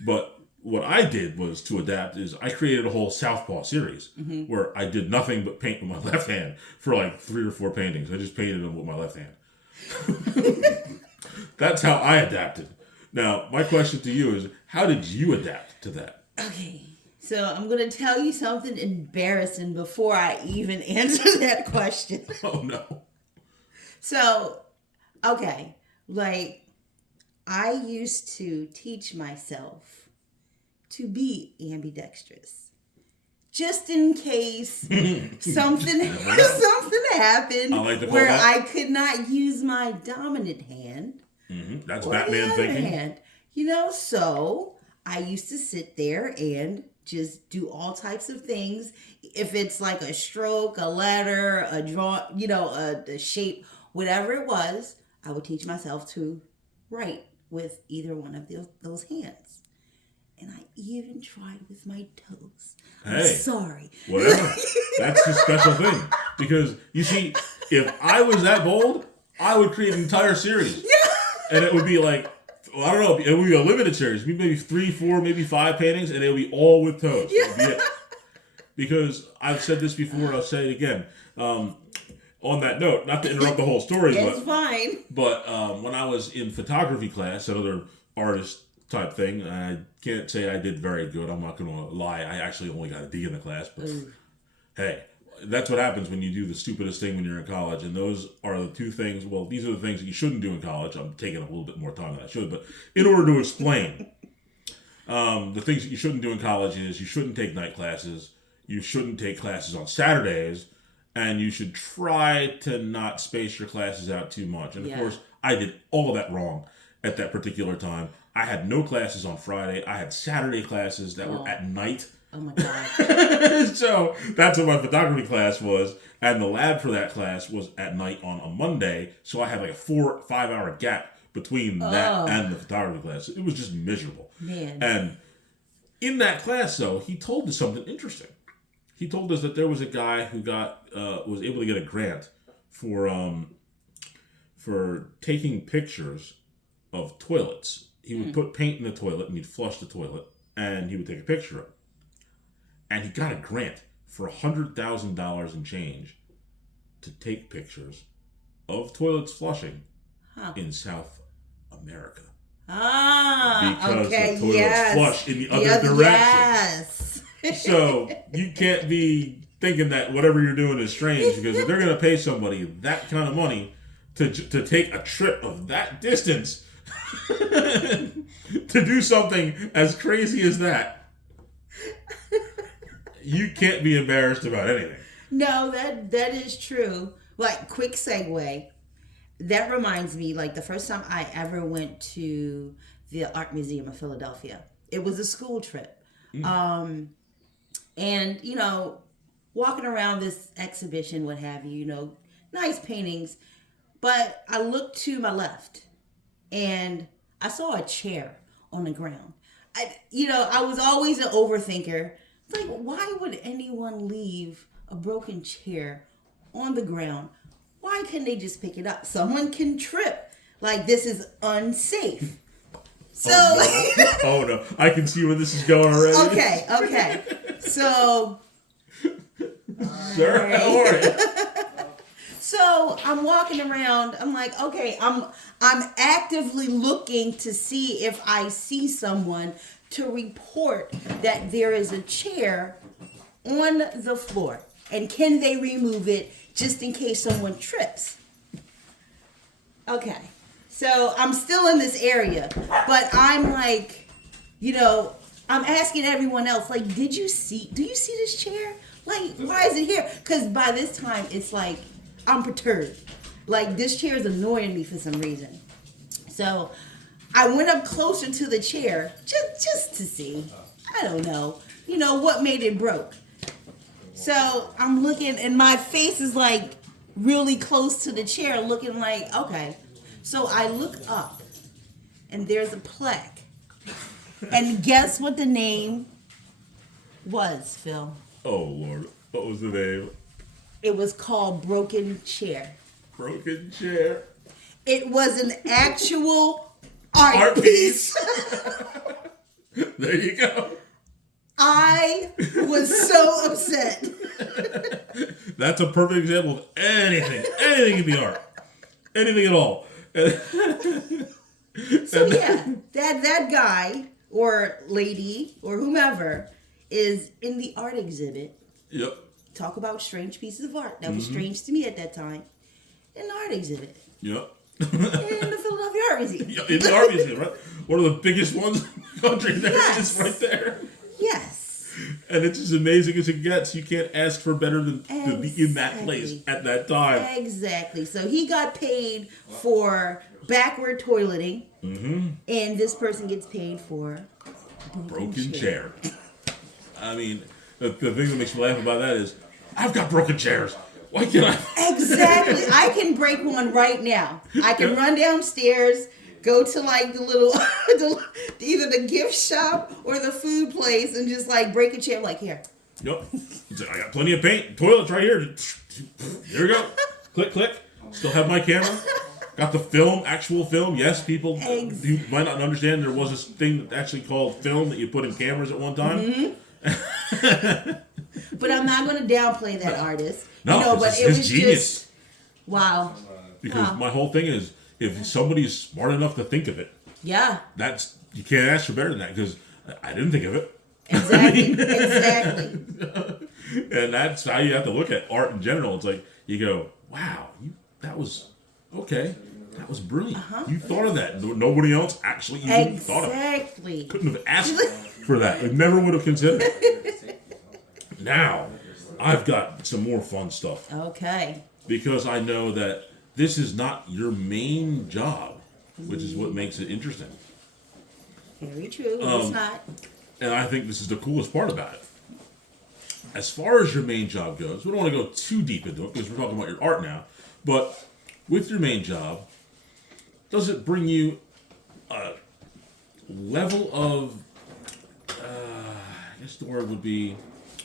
But what I did was to adapt is I created a whole Southpaw series where I did nothing but paint with my left hand for like 3 or 4 paintings. I just painted them with my left hand. That's how I adapted. Now, my question to you is, how did you adapt to that? Okay. So I'm going to tell you something embarrassing before I even answer that question. Oh, no. So, okay. Like, I used to teach myself to be ambidextrous just in case something happened where I could not use my dominant hand. That's Batman thinking. So I used to sit there and just do all types of things. If it's like a stroke, a letter, a draw, a shape, whatever it was, I would teach myself to write with either one of those hands. And I even tried with my toes. I'm sorry. Whatever. That's the special thing. Because, you see, if I was that bold, I would create an entire series. And it would be like, I don't know, it would be a limited series. Maybe 3, 4, maybe 5 paintings, and it would be all with toes. Yeah. Because I've said this before, and I'll say it again. On that note, not to interrupt the whole story, it's fine. But when I was in photography class, another artist type thing, I can't say I did very good. I'm not going to lie. I actually only got a D in the class, but hey, that's what happens when you do the stupidest thing when you're in college. And those are the two things. Well, these are the things that you shouldn't do in college. I'm taking a little bit more time than I should, but in order to explain the things that you shouldn't do in college is you shouldn't take night classes. You shouldn't take classes on Saturdays. And you should try to not space your classes out too much. And of course, I did all of that wrong at that particular time. I had no classes on Friday. I had Saturday classes that were at night. Oh my God. So that's what my photography class was. And the lab for that class was at night on a Monday. So I had like a 4 or 5 hour gap between that and the photography class. It was just miserable. Man. And in that class, though, he told us something interesting. He told us that there was a guy who was able to get a grant for taking pictures of toilets. He would put paint in the toilet and he'd flush the toilet and he would take a picture of it. And he got a grant for $100,000 and change to take pictures of toilets flushing in South America. Because the toilets flush in the other direction. Yes. So you can't be thinking that whatever you're doing is strange, because if they're going to pay somebody that kind of money to take a trip of that distance to do something as crazy as that, you can't be embarrassed about anything. No, that is true. Like, quick segue. That reminds me, like, the first time I ever went to the Art Museum of Philadelphia, it was a school trip. And, walking around this exhibition, what have you, nice paintings. But I looked to my left and I saw a chair on the ground. I was always an overthinker. It's like, why would anyone leave a broken chair on the ground? Why couldn't they just pick it up? Someone can trip. Like, this is unsafe. So, oh no, I can see where this is going already. Okay. So, sir, how are you? So I'm walking around. I'm like, okay, I'm actively looking to see if I see someone to report that there is a chair on the floor, and can they remove it just in case someone trips. Okay. So I'm still in this area, but I'm like, I'm asking everyone else, like, do you see this chair? Like, why is it here? Because by this time, it's like, I'm perturbed. Like, this chair is annoying me for some reason. So I went up closer to the chair just to see. I don't know. What made it broke. So I'm looking, and my face is like really close to the chair, looking like, okay. So I look up, and there's a plaque. And guess what the name was, Phil? Oh, Lord. What was the name? It was called Broken Chair. Broken Chair. It was an actual art piece. There you go. I was so upset. That's a perfect example of anything in the art. Anything at all. So yeah, that guy or lady or whomever is in the art exhibit. Yep. Talk about strange pieces of art. That was strange to me at that time. In the art exhibit. Yep. In the Philadelphia Art Museum. Yeah, in the art museum, right? One of the biggest ones in the country. There, just right there. Yes. And it's as amazing as it gets. You can't ask for better than to be in that place at that time. Exactly. So he got paid for backward toileting, and this person gets paid for Broken chair. I mean, the thing that makes me laugh about that is, I've got broken chairs. Why can't I? Exactly. I can break one right now. I can run downstairs, go to like the little, either the gift shop or the food place, and just like break a chair. Like, here. Yep. I got plenty of paint. Toilet's right here. Here we go. Click, click. Still have my camera. Got the film, actual film. Yes, people you might not understand there was this thing actually called film that you put in cameras at one time. But I'm not going to downplay that artist. No, but it was genius. just wow. Because my whole thing is, if somebody's smart enough to think of it, Yeah. that's you can't ask for better than that. Because I didn't think of it. Exactly. Exactly. And that's how you have to look at art in general. It's like you go, wow, that was okay. That was brilliant. You thought of that. Nobody else actually even thought of it. Exactly. Couldn't have asked for that. They never would have considered it. Now, I've got some more fun stuff. Okay. Because I know that this is not your main job, which is what makes it interesting. Very true. It's not. And I think this is the coolest part about it. As far as your main job goes, we don't want to go too deep into it because we're talking about your art now. But with your main job, does it bring you a level of, I guess the word would be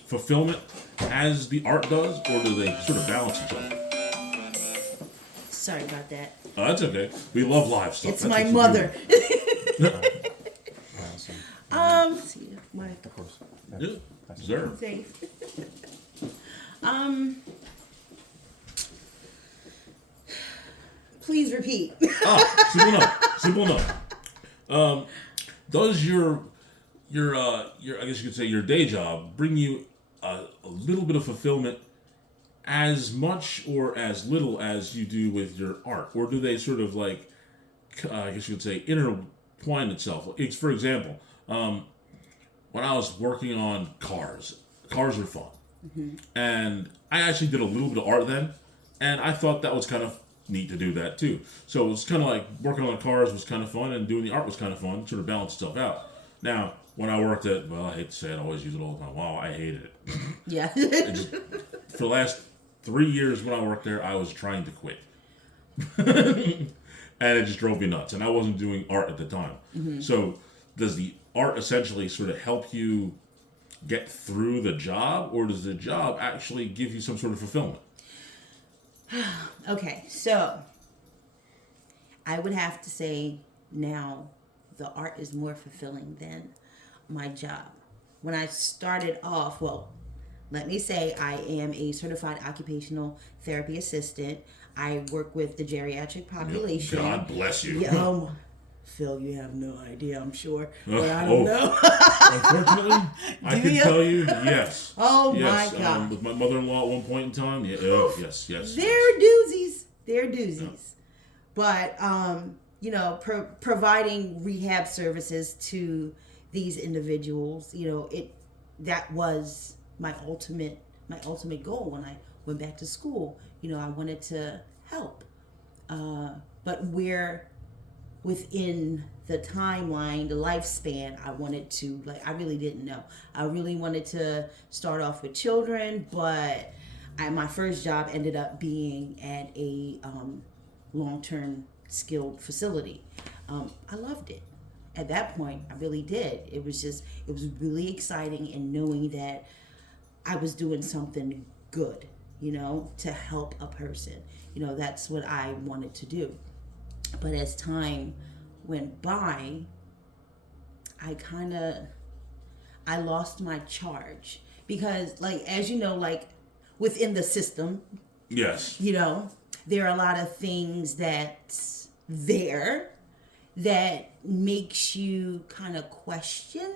fulfillment as the art does, or do they sort of balance each other? Sorry about that. Oh, that's okay. We love live stuff. It's That's my what you mother. See, my Of course. Yeah. Sure. safe. Please repeat. Simple enough. Simple enough. Does your I guess you could say your day job bring you a little bit of fulfillment as much or as little as you do with your art, or do they sort of like I guess you could say intertwine itself? For example, when I was working on cars are fun, and I actually did a little bit of art then, and I thought that was kind of neat to do that too. So it was kind of like working on cars was kind of fun, and doing the art was kind of fun. Sort of balanced itself out. Now, when I worked at, well, I hate to say it, I always use it all the time. Wow, I hated it. Yeah. For the last 3 years when I worked there, I was trying to quit. And it just drove me nuts. And I wasn't doing art at the time. So does the art essentially sort of help you get through the job, or does the job actually give you some sort of fulfillment? Okay, so I would have to say now the art is more fulfilling than my job. When I started off, well, let me say I am a certified occupational therapy assistant. I work with the geriatric population. God bless you. Yeah, Phil, you have no idea, I'm sure, but I don't know. Unfortunately, I can tell you, yes. Oh yes, my God. With my mother-in-law at one point in time, yeah, yes. They're doozies. They're doozies. But, providing rehab services to these individuals, that was my ultimate goal when I went back to school. I wanted to help. But where within the timeline, the lifespan, I wanted to, I really didn't know. I really wanted to start off with children, but my first job ended up being at a long-term skilled facility. I loved it. At that point, I really did. It was really exciting, and knowing that I was doing something good, to help a person. That's what I wanted to do. But as time went by, I lost my charge because, as you know, within the system, Yes. There are a lot of things that's there that makes you kind of question,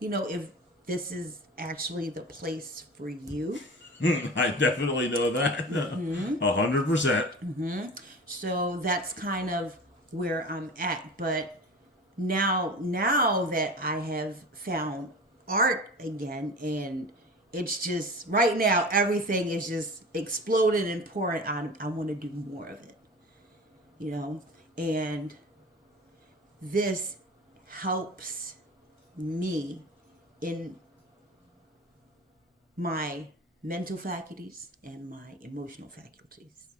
if this is actually the place for you. I definitely know that. 100%. So that's kind of where I'm at. But now that I have found art again, and it's just right now everything is just exploding and pouring out. I want to do more of it, you know, and this helps me in my mental faculties and my emotional faculties.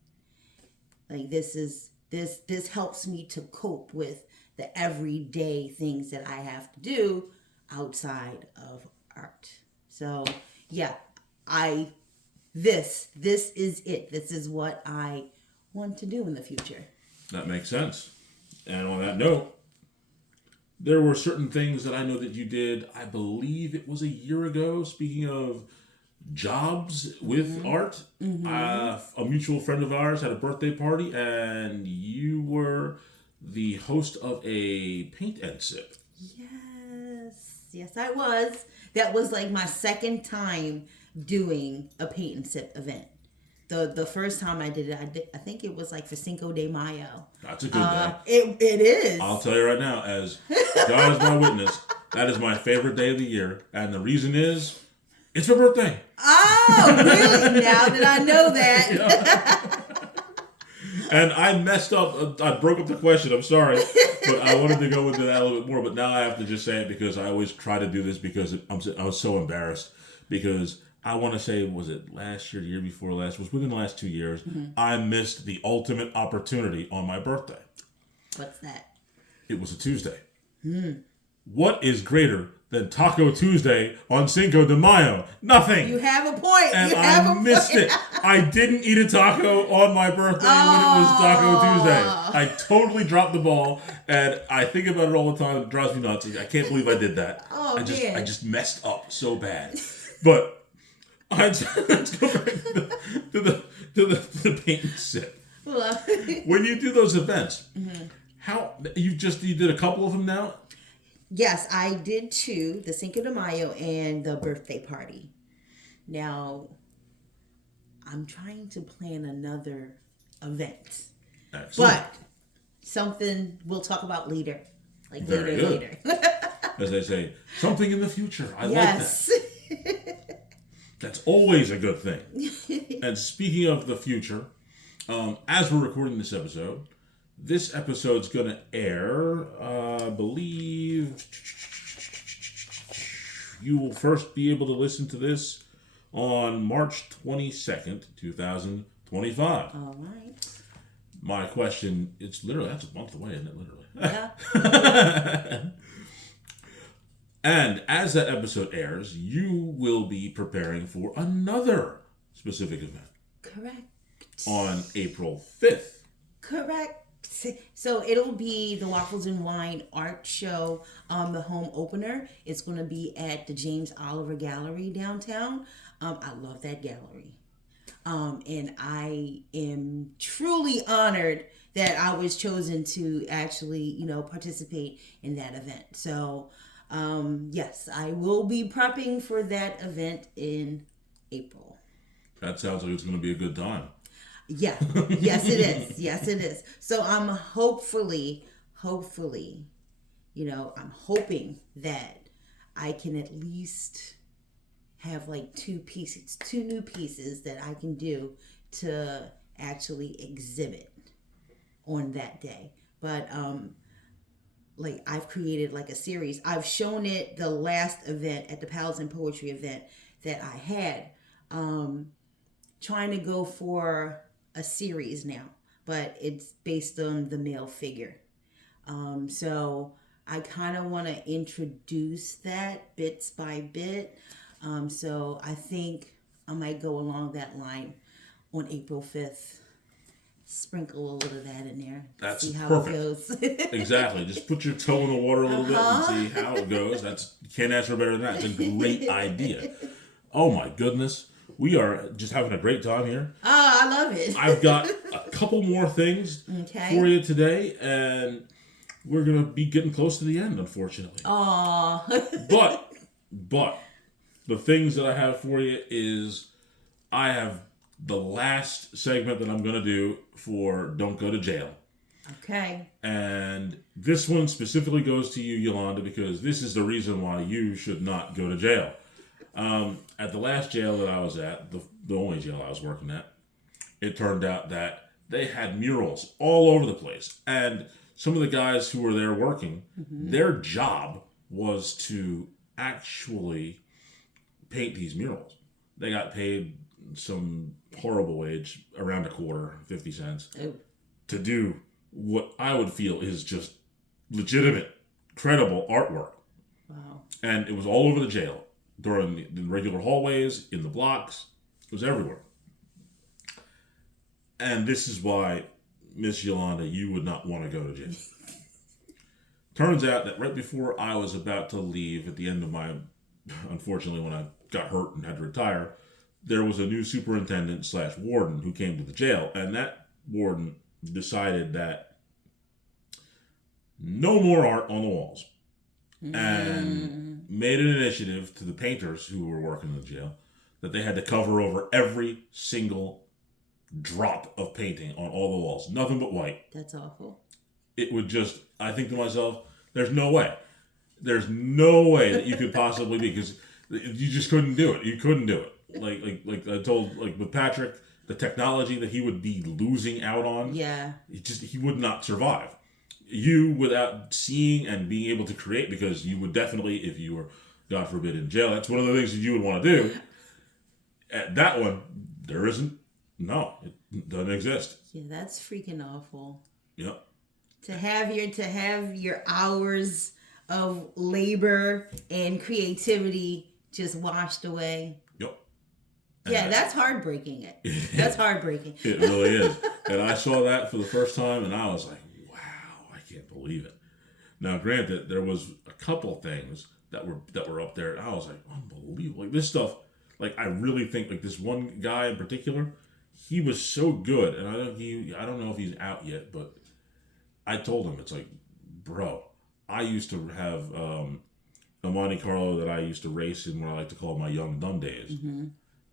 Like this helps me to cope with the everyday things that I have to do outside of art. So yeah, this is it. This is what I want to do in the future. That makes sense. And on that note, there were certain things that I know that you did, I believe it was a year ago, speaking of jobs with art. A mutual friend of ours had a birthday party, and you were the host of a paint and sip. Yes, I was. That was like my second time doing a paint and sip event. The first time I did it, I think it was like for Cinco de Mayo. That's a good day. It is. I'll tell you right now, as God is my witness, that is my favorite day of the year. And the reason is, it's my birthday. Oh, really? Now that I know that. Yeah. And I messed up. I broke up the question. I'm sorry. But I wanted to go into that a little bit more. But now I have to just say it because I always try to do this because I was so embarrassed. Because I want to say, was it last year, the year before last, was within the last 2 years, I missed the ultimate opportunity on my birthday. What's that? It was a Tuesday. What is greater than Taco Tuesday on Cinco de Mayo? Nothing. You have a point. And I missed it. I didn't eat a taco on my birthday when it was Taco Tuesday. I totally dropped the ball, and I think about it all the time. It drives me nuts. I can't believe I did that. I just messed up so bad. But let's go back to the paint and sip. When you do those events, how you did a couple of them now? Yes, I did two, the Cinco de Mayo and the birthday party. Now, I'm trying to plan another event. Excellent. But something we'll talk about later. Like Very later. As they say, something in the future. I like that. That's always a good thing. And speaking of the future, as we're recording this episode's going to air, I believe, you will first be able to listen to this on March 22nd, 2025. All right. My question, that's a month away, isn't it, literally? Yeah. And as that episode airs, you will be preparing for another specific event. Correct. On April 5th. Correct. So it'll be the Waffles and Wine art show, the home opener. It's going to be at the James Oliver Gallery downtown. I love that gallery. And I am truly honored that I was chosen to actually, participate in that event. So, yes, I will be prepping for that event in April. That sounds like it's going to be a good time. Yeah. Yes, it is. Yes, it is. So I'm hopefully, I'm hoping that I can at least have like two new pieces that I can do to actually exhibit on that day. But I've created like a series. I've shown it the last event at the Palace and Poetry event that I had. Trying to go for a series now, but it's based on the male figure. So I kind of want to introduce that bits by bit. So I think I might go along that line on April 5th. Sprinkle a little of that in there. That's see how perfect. It goes. Exactly. Just put your toe in the water a little bit and see how it goes. You can't ask for better than that. It's a great idea. Oh my goodness. We are just having a great time here. Oh, I love it. I've got a couple more things for you today, and we're going to be getting close to the end, unfortunately. Oh. But the things that I have for you is I have the last segment that I'm going to do for Don't Go to Jail. Okay. And this one specifically goes to you, Yolanda, because this is the reason why you should not go to jail. At the last jail that I was at, the only jail I was working at, it turned out that they had murals all over the place. And some of the guys who were there working, their job was to actually paint these murals. They got paid some horrible wage, around a quarter, 50 cents, to do what I would feel is just legitimate, credible artwork. Wow. And it was all over the jail, during the regular hallways, in the blocks. It was everywhere. And this is why, Miss Yolanda, you would not want to go to jail. Turns out that right before I was about to leave, at the end of my, unfortunately, when I got hurt and had to retire, there was a new superintendent / warden who came to the jail, and that warden decided that no more art on the walls, and made an initiative to the painters who were working in the jail that they had to cover over every single drop of painting on all the walls, nothing but white. That's awful. It would just, I think to myself, there's no way that you could possibly be, because you just couldn't do it. You couldn't do it. Like I told, with Patrick, the technology that he would be losing out on, he would not survive. You, without seeing and being able to create, because you would definitely, if you were, God forbid, in jail, that's one of the things that you would want to do. At that one, there isn't. No, it doesn't exist. Yeah, that's freaking awful. Yep. To have your hours of labor and creativity just washed away. Yep. Yeah, that's heartbreaking. That's heartbreaking. It really is. And I saw that for the first time, and I was like, wow, I can't believe it. Now, granted, there was a couple things that were up there, and I was like, unbelievable. Like, this stuff, like, I really think, like, this one guy in particular, he was so good, and I don't know if he's out yet, but I told him, it's like, bro, I used to have a Monte Carlo that I used to race in, what I like to call my young dumb days. Mm-hmm.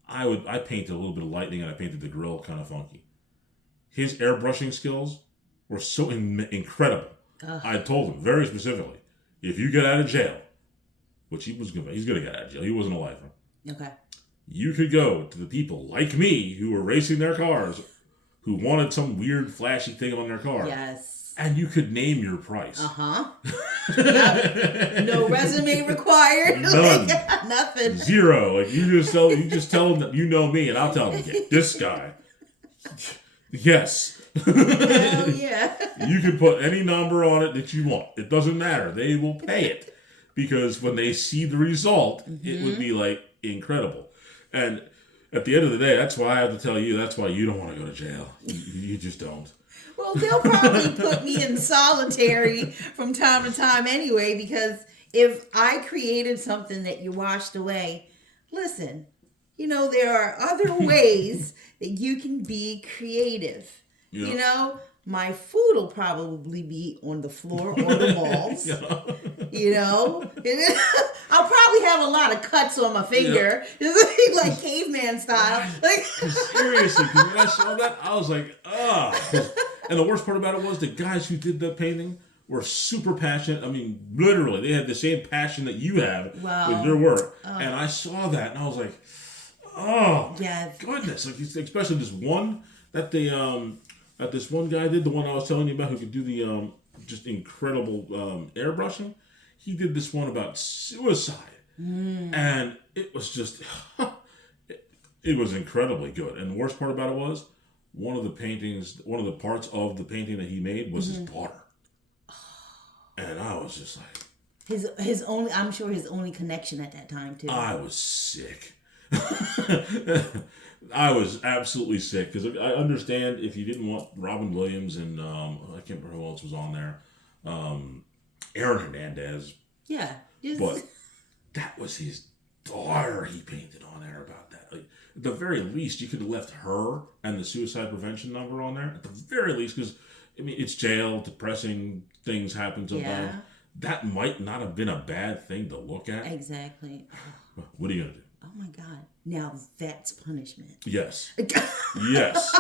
I painted a little bit of lightning, and I painted the grill kind of funky. His airbrushing skills were so incredible. I told him very specifically, if you get out of jail, which he's going to get out of jail. He wasn't a lifer. Okay. You could go to the people like me who were racing their cars, who wanted some weird flashy thing on their car. Yes. And you could name your price. Yep. No resume required. None. Nothing. Zero. Like, you just tell them that you know me, and I'll tell them, yeah, this guy. Yes. Hell yeah. You can put any number on it that you want. It doesn't matter. They will pay it. Because when they see the result, it would be like incredible. And at the end of the day, that's why I have to tell you, that's why you don't want to go to jail. You just don't. Well, they'll probably put me in solitary from time to time anyway, because if I created something that you washed away, listen, there are other ways that you can be creative. Yeah. My food will probably be on the floor or the walls. I'll probably have a lot of cuts on my finger, like caveman style. Seriously, because when I saw that, I was like, And the worst part about it was the guys who did the painting were super passionate. I mean, literally, they had the same passion that you have with your work. And I saw that, and I was like, oh, yeah, goodness! Like, especially this one that this one guy did, the one I was telling you about, who could do the just incredible airbrushing. He did this one about suicide, and it was just it was incredibly good. And the worst part about it was one of the parts of the painting that he made was his daughter, and I was just like, I'm sure his only connection at that time too. I was sick. I was absolutely sick, because I understand if you didn't want Robin Williams and I can't remember who else was on there, Aaron Hernandez. Yeah, but that was his daughter he painted on there about that. Like, at the very least, you could have left her and the suicide prevention number on there. At the very least, because it's jail, depressing things happen sometimes. Yeah. That might not have been a bad thing to look at. Exactly. What are you gonna do? Oh my God. Now that's punishment. Yes. Yes.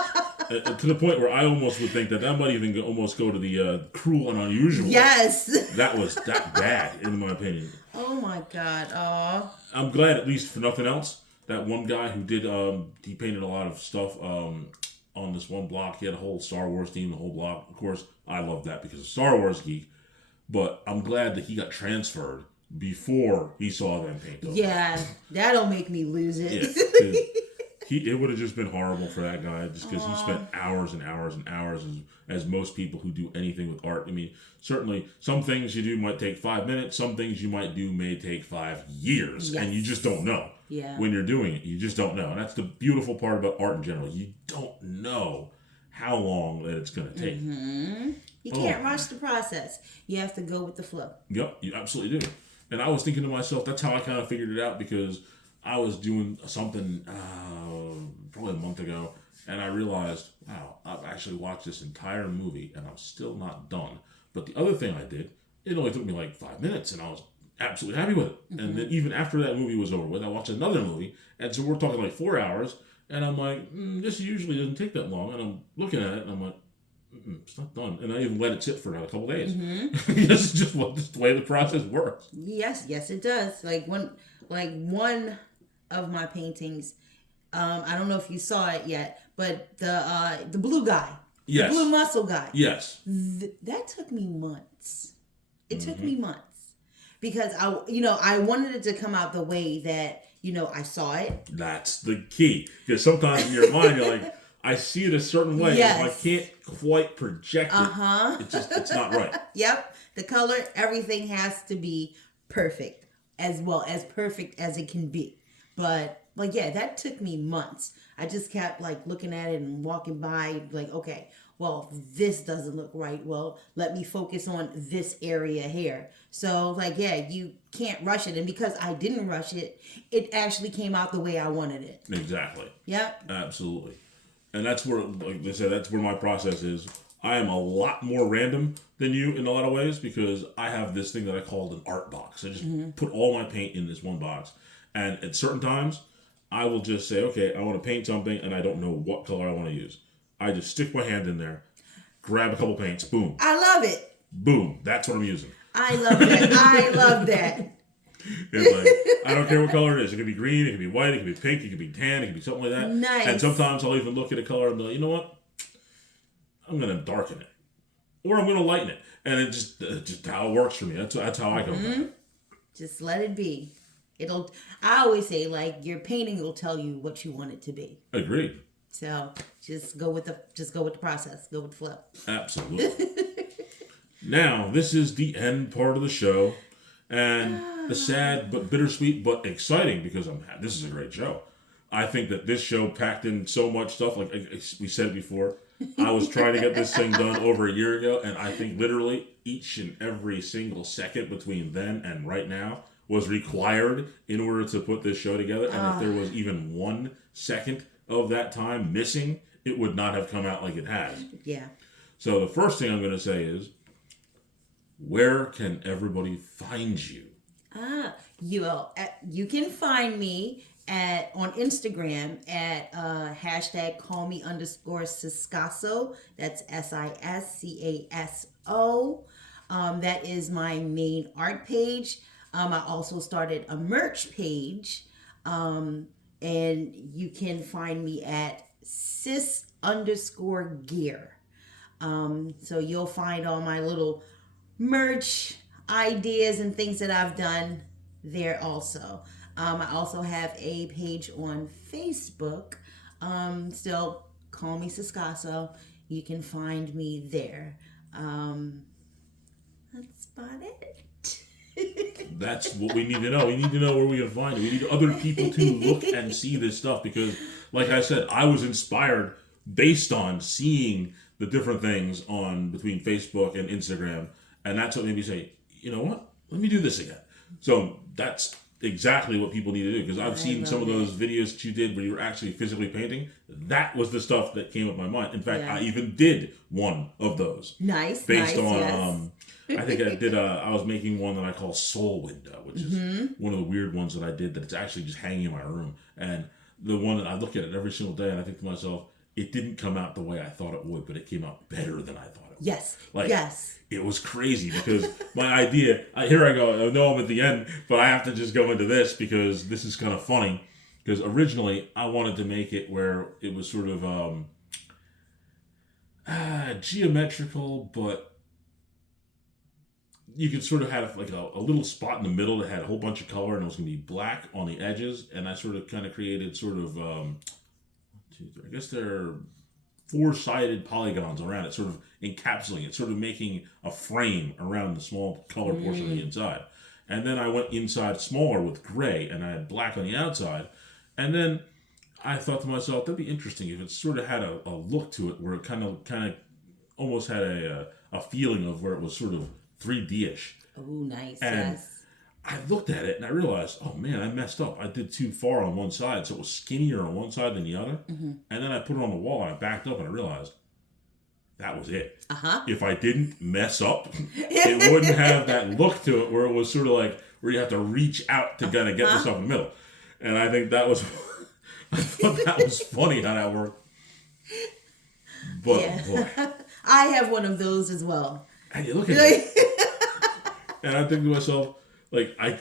To the point where I almost would think that might even almost go to the cruel and unusual. Yes. That was that bad, in my opinion. Oh my God. Oh. I'm glad, at least for nothing else, that one guy who did, he painted a lot of stuff on this one block. He had a whole Star Wars theme, the whole block. Of course, I love that because of Star Wars geek. But I'm glad that he got transferred before he saw them paint those. Yeah, that'll make me lose it. Yeah, it would have just been horrible for that guy just because he spent hours and hours and hours as most people who do anything with art. I mean, certainly some things you do might take 5 minutes. Some things you might do may take 5 years. Yes. And you just don't know when you're doing it. You just don't know. And that's the beautiful part about art in general. You don't know how long that it's going to take. Mm-hmm. You can't rush the process. You have to go with the flow. Yep, you absolutely do. And I was thinking to myself, that's how I kind of figured it out, because I was doing something probably a month ago, and I realized, wow, I've actually watched this entire movie, and I'm still not done. But the other thing I did, it only took me like 5 minutes, and I was absolutely happy with it. Mm-hmm. And then even after that movie was over with, I watched another movie, and so we're talking like 4 hours, and I'm like, this usually doesn't take that long. And I'm looking at it, and I'm like, it's not done. And I even let it sit for another couple days. Mm-hmm. This is just the way the process works. Yes, it does. Like one of my paintings, I don't know if you saw it yet, but the blue guy, yes, the blue muscle guy, yes, that took me months. It took me months because I wanted it to come out the way that I saw it. That's the key, because sometimes in your mind you're like, I see it a certain way. Yes. If I can't quite project it, it's not right. Yep. The color, everything has to be perfect, as well as perfect as it can be. But that took me months. I just kept looking at it and walking by okay, well, this doesn't look right. Well, let me focus on this area here. So you can't rush it. And because I didn't rush it, it actually came out the way I wanted it. Exactly. Yep. Absolutely. And that's where, like I said, that's where my process is. I am a lot more random than you in a lot of ways, because I have this thing that I called an art box. I just put all my paint in this one box. And at certain times, I will just say, okay, I want to paint something, and I don't know what color I want to use. I just stick my hand in there, grab a couple paints, boom. I love it. Boom. That's what I'm using. I love that. I love that. It's I don't care what color it is. It could be green, it could be white, it could be pink, it could be tan, it could be something like that. Nice. And sometimes I'll even look at a color and be like, you know what? I'm going to darken it. Or I'm going to lighten it. And it just how it works for me. That's how I go about it. Just let it be. I always say, your painting will tell you what you want it to be. Agreed. So just go with the process. Go with the flow. Absolutely. Now, this is the end part of the show. And the sad but bittersweet but exciting, because this is a great show. I think that this show packed in so much stuff. Like we said before, I was trying to get this thing done over a year ago, and I think literally each and every single second between then and right now was required in order to put this show together. And if there was even 1 second of that time missing, it would not have come out like it has. Yeah. So the first thing I'm going to say is, where can everybody find you? You can find me on Instagram at hashtag #callme_Siscaso. That's SISCASO. That is my main art page. I also started a merch page, and you can find me at sis_gear. So you'll find all my little merch ideas and things that I've done there also. I also have a page on Facebook. Still, call me Siscaso. You can find me there. That's about it. That's what we need to know. We need to know where we can find it. We need other people to look and see this stuff, because, like I said, I was inspired based on seeing the different things between Facebook and Instagram, and that's what made me say, you know what? Let me do this again. So that's exactly what people need to do, because I've seen some of those videos that you did where you were actually physically painting. That was the stuff that came up my mind. In fact, I even did one of those. Based on, yes. I think I was making one that I call Soul Window, which is one of the weird ones that I did, that it's actually just hanging in my room. And the one that I look at it every single day, and I think to myself, it didn't come out the way I thought it would, but it came out better than I thought it would. Yes. Like, yes. It was crazy because my idea, here I go, I know I'm at the end, but I have to just go into this because this is kind of funny. Because originally I wanted to make it where it was sort of geometrical, but you could sort of have like a little spot in the middle that had a whole bunch of color and it was going to be black on the edges. And I sort of kind of created sort of, I guess they're 4-sided polygons around it, sort of encapsulating it, sort of making a frame around the small color portion of the inside. And then I went inside smaller with gray and I had black on the outside. And then I thought to myself, that'd be interesting if it sort of had a look to it where it kind of almost had a feeling of where it was sort of 3D-ish. Oh, nice. And yes. I looked at it and I realized, oh man, I messed up. I did too far on one side, so it was skinnier on one side than the other. Mm-hmm. And then I put it on the wall and I backed up and I realized that was it. Uh-huh. If I didn't mess up, it wouldn't have that look to it where it was sort of like where you have to reach out to kind of get yourself in the middle. And I think that was, I thought that was funny how that worked. But boy. I have one of those as well. And you look at it, and I think to myself, like, I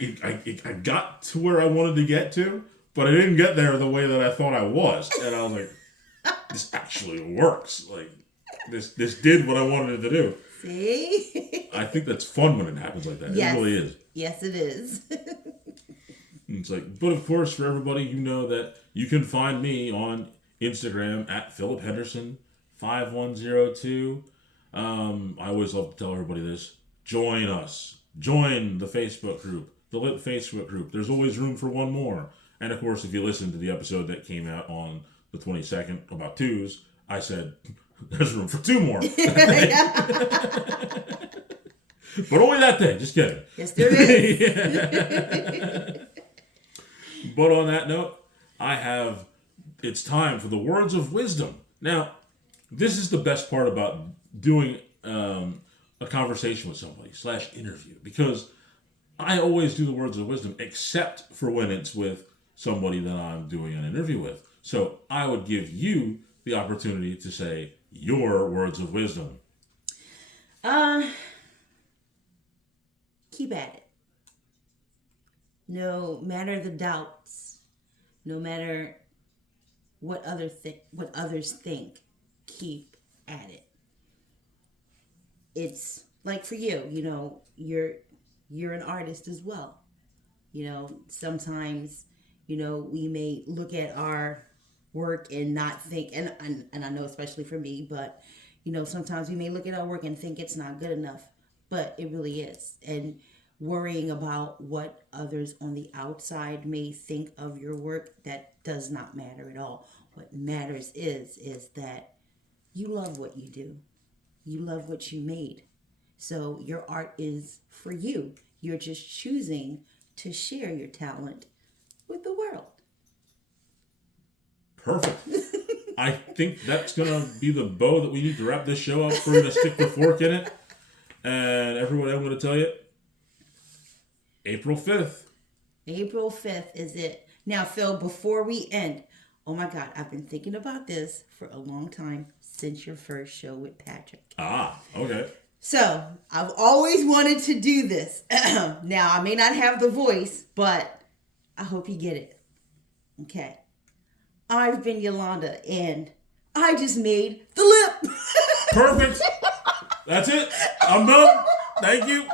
got to where I wanted to get to, but I didn't get there the way that I thought I was. And I was like, this actually works. Like, this did what I wanted it to do. See? I think that's fun when it happens like that. Yes. It really is. Yes, it is. It's like, but of course, for everybody, you know that you can find me on Instagram at Philip Henderson 5102. I always love to tell everybody this. Join us. Join the Facebook group, the Lit Facebook group. There's always room for one more. And of course, if you listen to the episode that came out on the 22nd about twos, I said there's room for 2 more. But only that day. Just kidding. Yes, there is. But on that note, it's time for the words of wisdom. Now, this is the best part about doing a conversation with somebody / interview, because I always do the words of wisdom except for when it's with somebody that I'm doing an interview with. So I would give you the opportunity to say your words of wisdom. Keep at it. No matter the doubts, no matter what others think, keep at it. It's like for you, you're an artist as well. Sometimes, we may look at our work and not think, and I know especially for me, but, sometimes we may look at our work and think it's not good enough, but it really is. And worrying about what others on the outside may think of your work, that does not matter at all. What matters is that you love what you do. You love what you made. So your art is for you. You're just choosing to share your talent with the world. Perfect. I think that's going to be the bow that we need to wrap this show up. We're going to stick the fork in it. And everyone, I'm going to tell you, April 5th. April 5th is it. Now, Phil, before we end, oh my God, I've been thinking about this for a long time since your first show with Patrick. Ah, okay. So, I've always wanted to do this. Now, I may not have the voice, but I hope you get it. Okay. I've been Yolanda, and I just made the lip. Perfect. That's it. I'm done. Thank you.